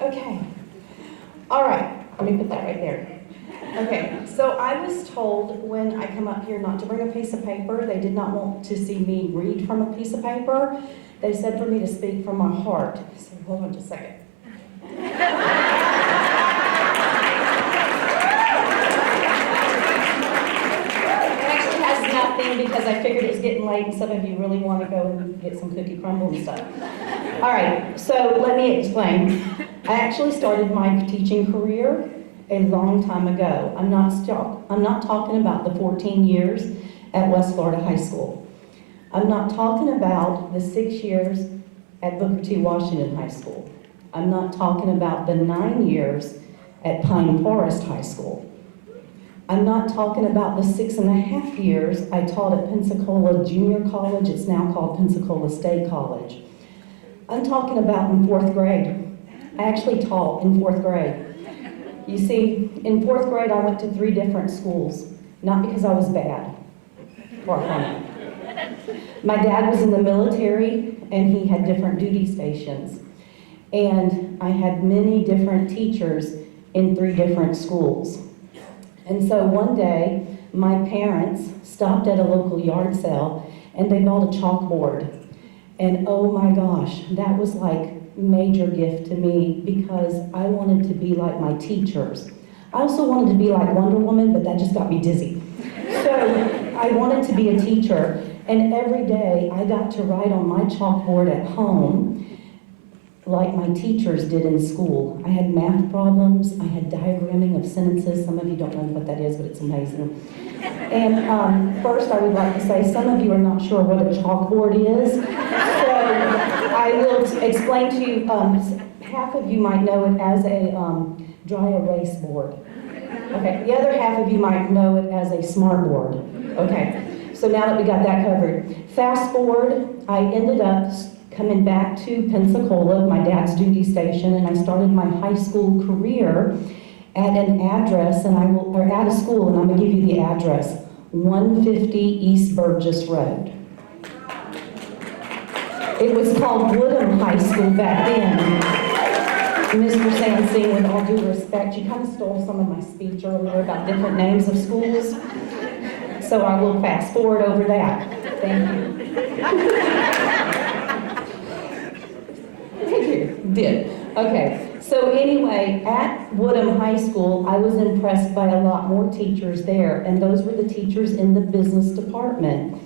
Okay. All right, let me put that right there. Okay, so I was told when I come up here not to bring a piece of paper. They did not want to see me read from a piece of paper. They said for me to speak from my heart. So hold on just a second. It actually has nothing because I figured it was getting late and some of you really want to go and get some cookie crumble and stuff. All right, so let me explain. I actually started my teaching career a long time ago. I'm not talking about the 14 years at West Florida High School. I'm not talking about the 6 years at Booker T. Washington High School. I'm not talking about the 9 years at Pine Forest High School. I'm not talking about the 6.5 years I taught at Pensacola Junior College. It's now called Pensacola State College. I'm talking about in 4th grade. I actually taught in 4th grade. You see, in 4th grade, I went to 3 different schools, not because I was bad, far from it. My dad was in the military, and he had different duty stations. And I had many different teachers in 3 different schools. And so one day, my parents stopped at a local yard sale, and they bought a chalkboard. And oh my gosh, that was like major gift to me because I wanted to be like my teachers. I also wanted to be like Wonder Woman, but that just got me dizzy. So I wanted to be a teacher, and every day I got to write on my chalkboard at home like my teachers did in school. I had math problems, I had diagramming of sentences. Some of you don't know what that is, but it's amazing. And first I would like to say some of you are not sure what a chalkboard is. So I will explain to you, half of you might know it as a dry erase board. Okay, the other half of you might know it as a smart board. Okay, so now that we got that covered. Fast forward, I ended up coming back to Pensacola, my dad's duty station, and I started my high school career at an address, or at a school, and I'm gonna give you the address, 150 East Burgess Road. It was called Woodham High School back then. Mr. Sansing, with all due respect, you kind of stole some of my speech earlier about different names of schools, so I will fast forward over that. Thank you. Did. Okay, so anyway, at Woodham High School, I was impressed by a lot more teachers there, and those were the teachers in the business department.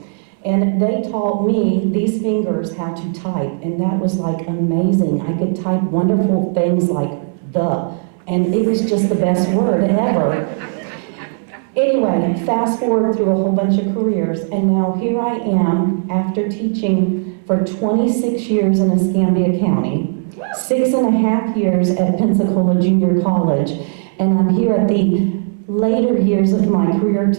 And they taught me, these fingers, how to type, and that was like amazing. I could type wonderful things like the, and it was just the best word ever. Anyway, fast forward through a whole bunch of careers, and now here I am after teaching for 26 years in Escambia County, 6.5 years at Pensacola Junior College, and I'm here at the later years of my career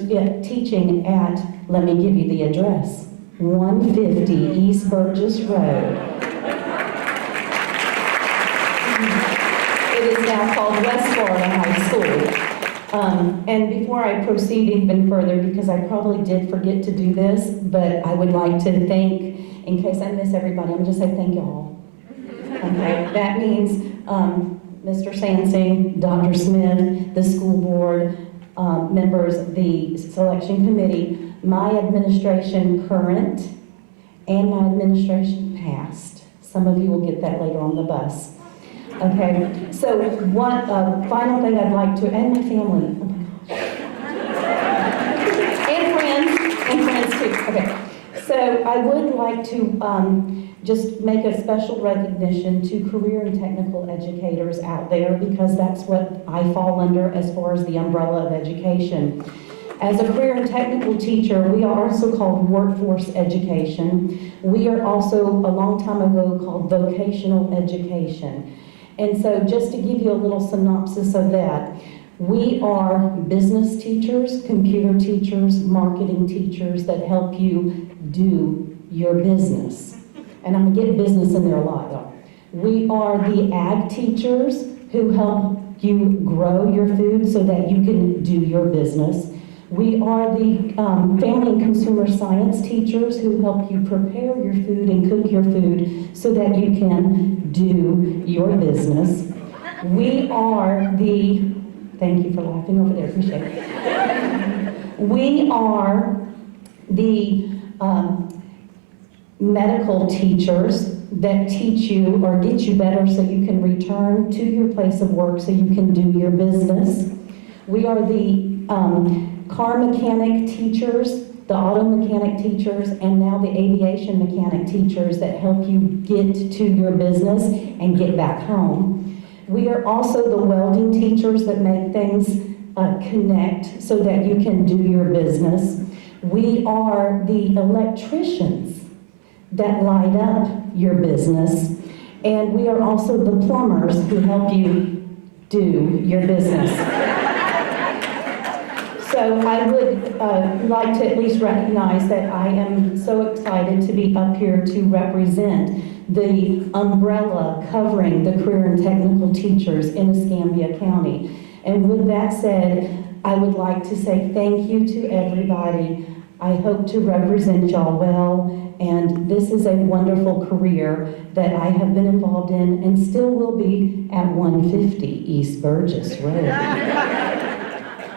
teaching at, let me give you the address, 150 East Burgess Road. It is now called West Florida High School. And before I proceed even further, because I probably did forget to do this, but I would like to thank, in case I miss everybody, I'm gonna just say thank y'all. Okay, that means Mr. Sansing, Dr. Smith, the school board, members, the selection committee, my administration current, and my administration past. Some of you will get that later on the bus. Okay, so one final thing I'd like to, and my family, oh my gosh. and friends too. Okay, so I would like to just make a special recognition to career and technical educators out there, because that's what I fall under as far as the umbrella of education. As a career and technical teacher, we are also called workforce education. We are also, a long time ago, called vocational education. And so just to give you a little synopsis of that, we are business teachers, computer teachers, marketing teachers that help you do your business. And I'm gonna get business in there a lot, though. We are the ag teachers who help you grow your food so that you can do your business. We are the family and consumer science teachers who help you prepare your food and cook your food so that you can do your business. We are the, thank you for laughing over there, appreciate it. We are the medical teachers that teach you or get you better so you can return to your place of work so you can do your business. We are the car mechanic teachers, the auto mechanic teachers, and now the aviation mechanic teachers that help you get to your business and get back home. We are also the welding teachers that make things connect so that you can do your business. We are the electricians that light up your business. And we are also the plumbers who help you do your business. So I would like to at least recognize that I am so excited to be up here to represent the umbrella covering the career and technical teachers in Escambia County. And with that said, I would like to say thank you to everybody. I hope to represent y'all well, and this is a wonderful career that I have been involved in and still will be at 150 East Burgess Road.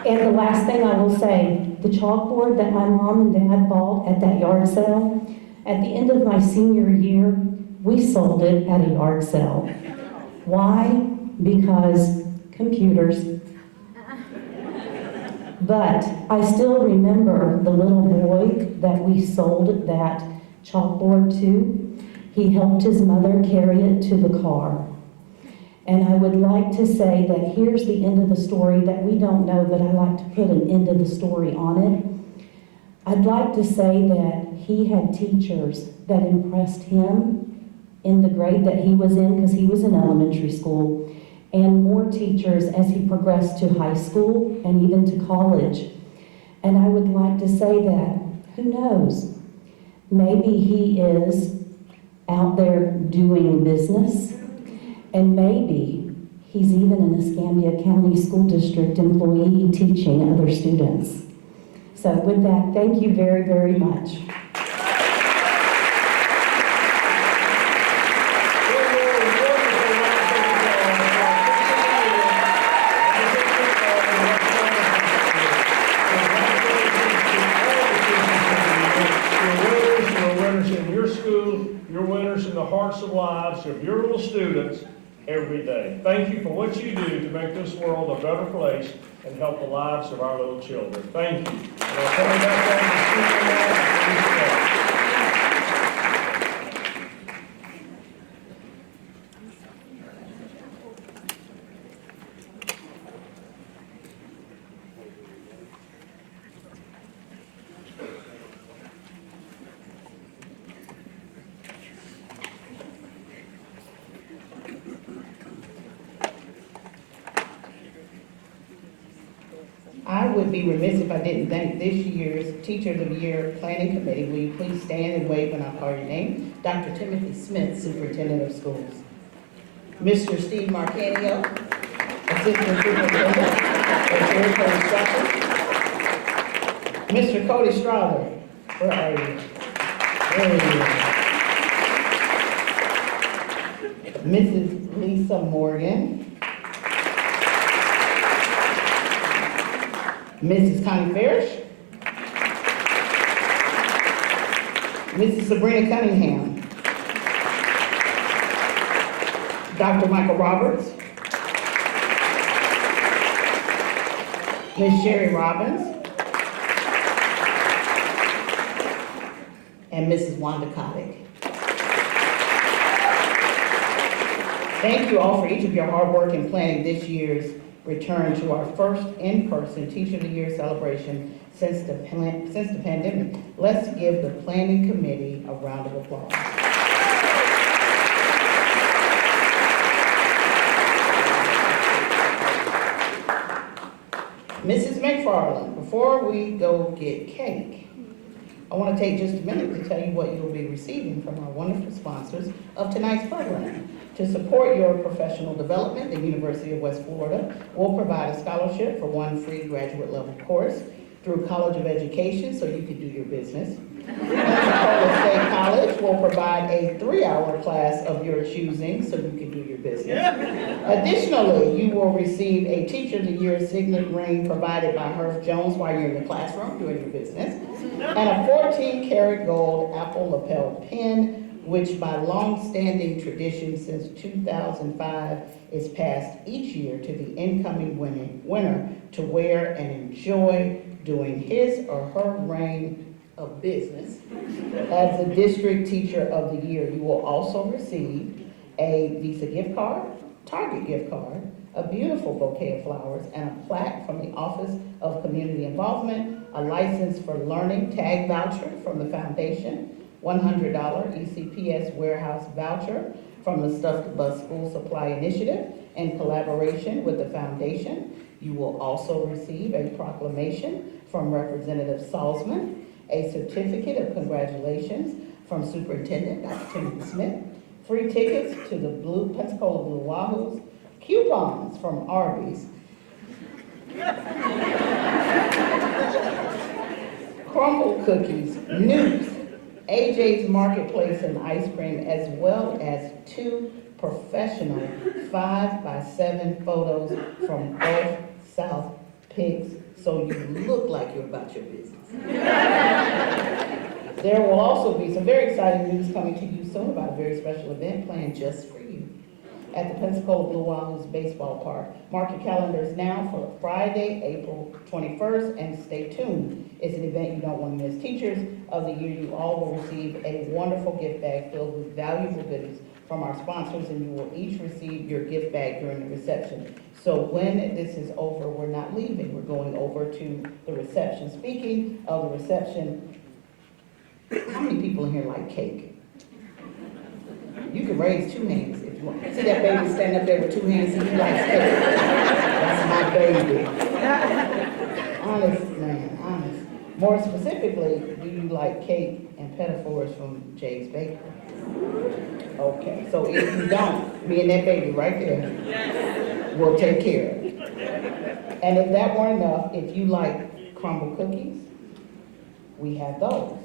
And the last thing I will say, the chalkboard that my mom and dad bought at that yard sale, at the end of my senior year, we sold it at a yard sale. Why? Because computers. But I still remember the little boy that we sold that chalkboard to. He helped his mother carry it to the car. And I would like to say that here's the end of the story that we don't know, but I like to put an end of the story on it. I'd like to say that he had teachers that impressed him in the grade that he was in, because he was in elementary school, and more teachers as he progressed to high school and even to college. And I would like to say that, who knows, maybe he is out there doing business, and maybe he's even an Escambia County School District employee teaching other students. So with that, thank you very, very much. Of lives of your little students every day. Thank you for what you do to make this world a better place and help the lives of our little children. Thank you. And I'll turn it back over to Steve. I would be remiss if I didn't thank this year's Teachers of the Year Planning Committee. Will you please stand and wave when I call your name? Dr. Timothy Smith, Superintendent of Schools. Mr. Steve Marcanio, Assistant Superintendent. Let's hear it for instructions. Mr. Cody Strother, where are you? There he is. Mrs. Lisa Morgan. Mrs. Connie Farish. Mrs. Sabrina Cunningham. Dr. Michael Roberts. Ms. Sherry Robbins. And Mrs. Wanda Kotick. Thank you all for each of your hard work in planning this year's return to our first in-person Teacher of the Year celebration since the pandemic. Let's give the planning committee a round of applause. Mrs. McFarland, before we go get cake, I want to take just a minute to tell you what you'll be receiving from our wonderful sponsors of tonight's program. To support your professional development, the University of West Florida will provide a scholarship for one free graduate level course through College of Education so you can do your business. Pensacola State College will provide a 3-hour class of your choosing so you can do your business. Additionally, you will receive a Teacher of the Year signet ring provided by Herff Jones while you're in the classroom doing your business, and a 14-karat gold Apple lapel pin, which by long-standing tradition since 2005 is passed each year to the incoming winner to wear and enjoy doing his or her reign of business as the District Teacher of the Year. You will also receive a Visa gift card, Target gift card, a beautiful bouquet of flowers, and a plaque from the Office of Community Involvement, a license for learning tag voucher from the foundation, $100 ECPS warehouse voucher from the Stuff to Bus School Supply Initiative in collaboration with the foundation. You will also receive a proclamation from Representative Salzman, a certificate of congratulations from Superintendent Dr. Timothy Smith, free tickets to the Pensacola Blue Wahoos, coupons from Arby's, crumble cookies, news, AJ's Marketplace and ice cream, as well as 2 professional 5x7 photos from Gulf South Pigs, so you look like you're about your business. There will also be some very exciting news coming to you soon about a very special event planned just for you at the Pensacola Blue Wahoos Baseball Park. Mark your calendars now for Friday, April 21st, and stay tuned. It's an event you don't want to miss. Teachers of the Year, you all will receive a wonderful gift bag filled with valuable goodies from our sponsors, and you will each receive your gift bag during the reception. So when this is over, we're not leaving. We're going over to the reception. Speaking of the reception, how many people in here like cake? You can raise 2 hands if you want. See that baby standing up there with 2 hands? See, he likes cake. That's my baby. Honest, man, honest. More specifically, do you like cake and pinafores from Jay's Bakery? Okay, so if you don't, me and that baby right there will take care of it. And if that weren't enough, if you like crumble cookies, we have those.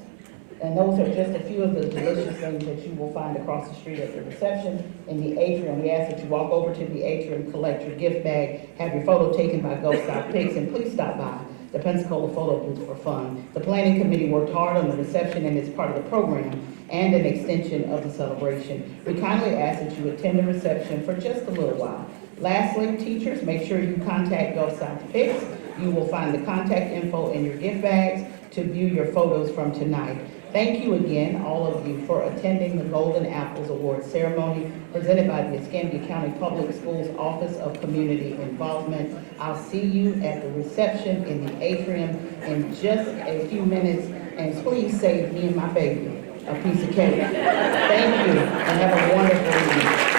And those are just a few of the delicious things that you will find across the street at the reception in the atrium. We ask that you walk over to the atrium, collect your gift bag, have your photo taken by Gulf South Pigs, and please stop by the Pensacola photo booth for fun. The planning committee worked hard on the reception and it's part of the program and an extension of the celebration. We kindly ask that you attend the reception for just a little while. Lastly, teachers, make sure you contact Gulf South Pigs. You will find the contact info in your gift bags to view your photos from tonight. Thank you again, all of you, for attending the Golden Apples Award ceremony presented by the Escambia County Public Schools Office of Community Involvement. I'll see you at the reception in the atrium in just a few minutes, and please save me and my baby a piece of cake. Thank you, and have a wonderful evening.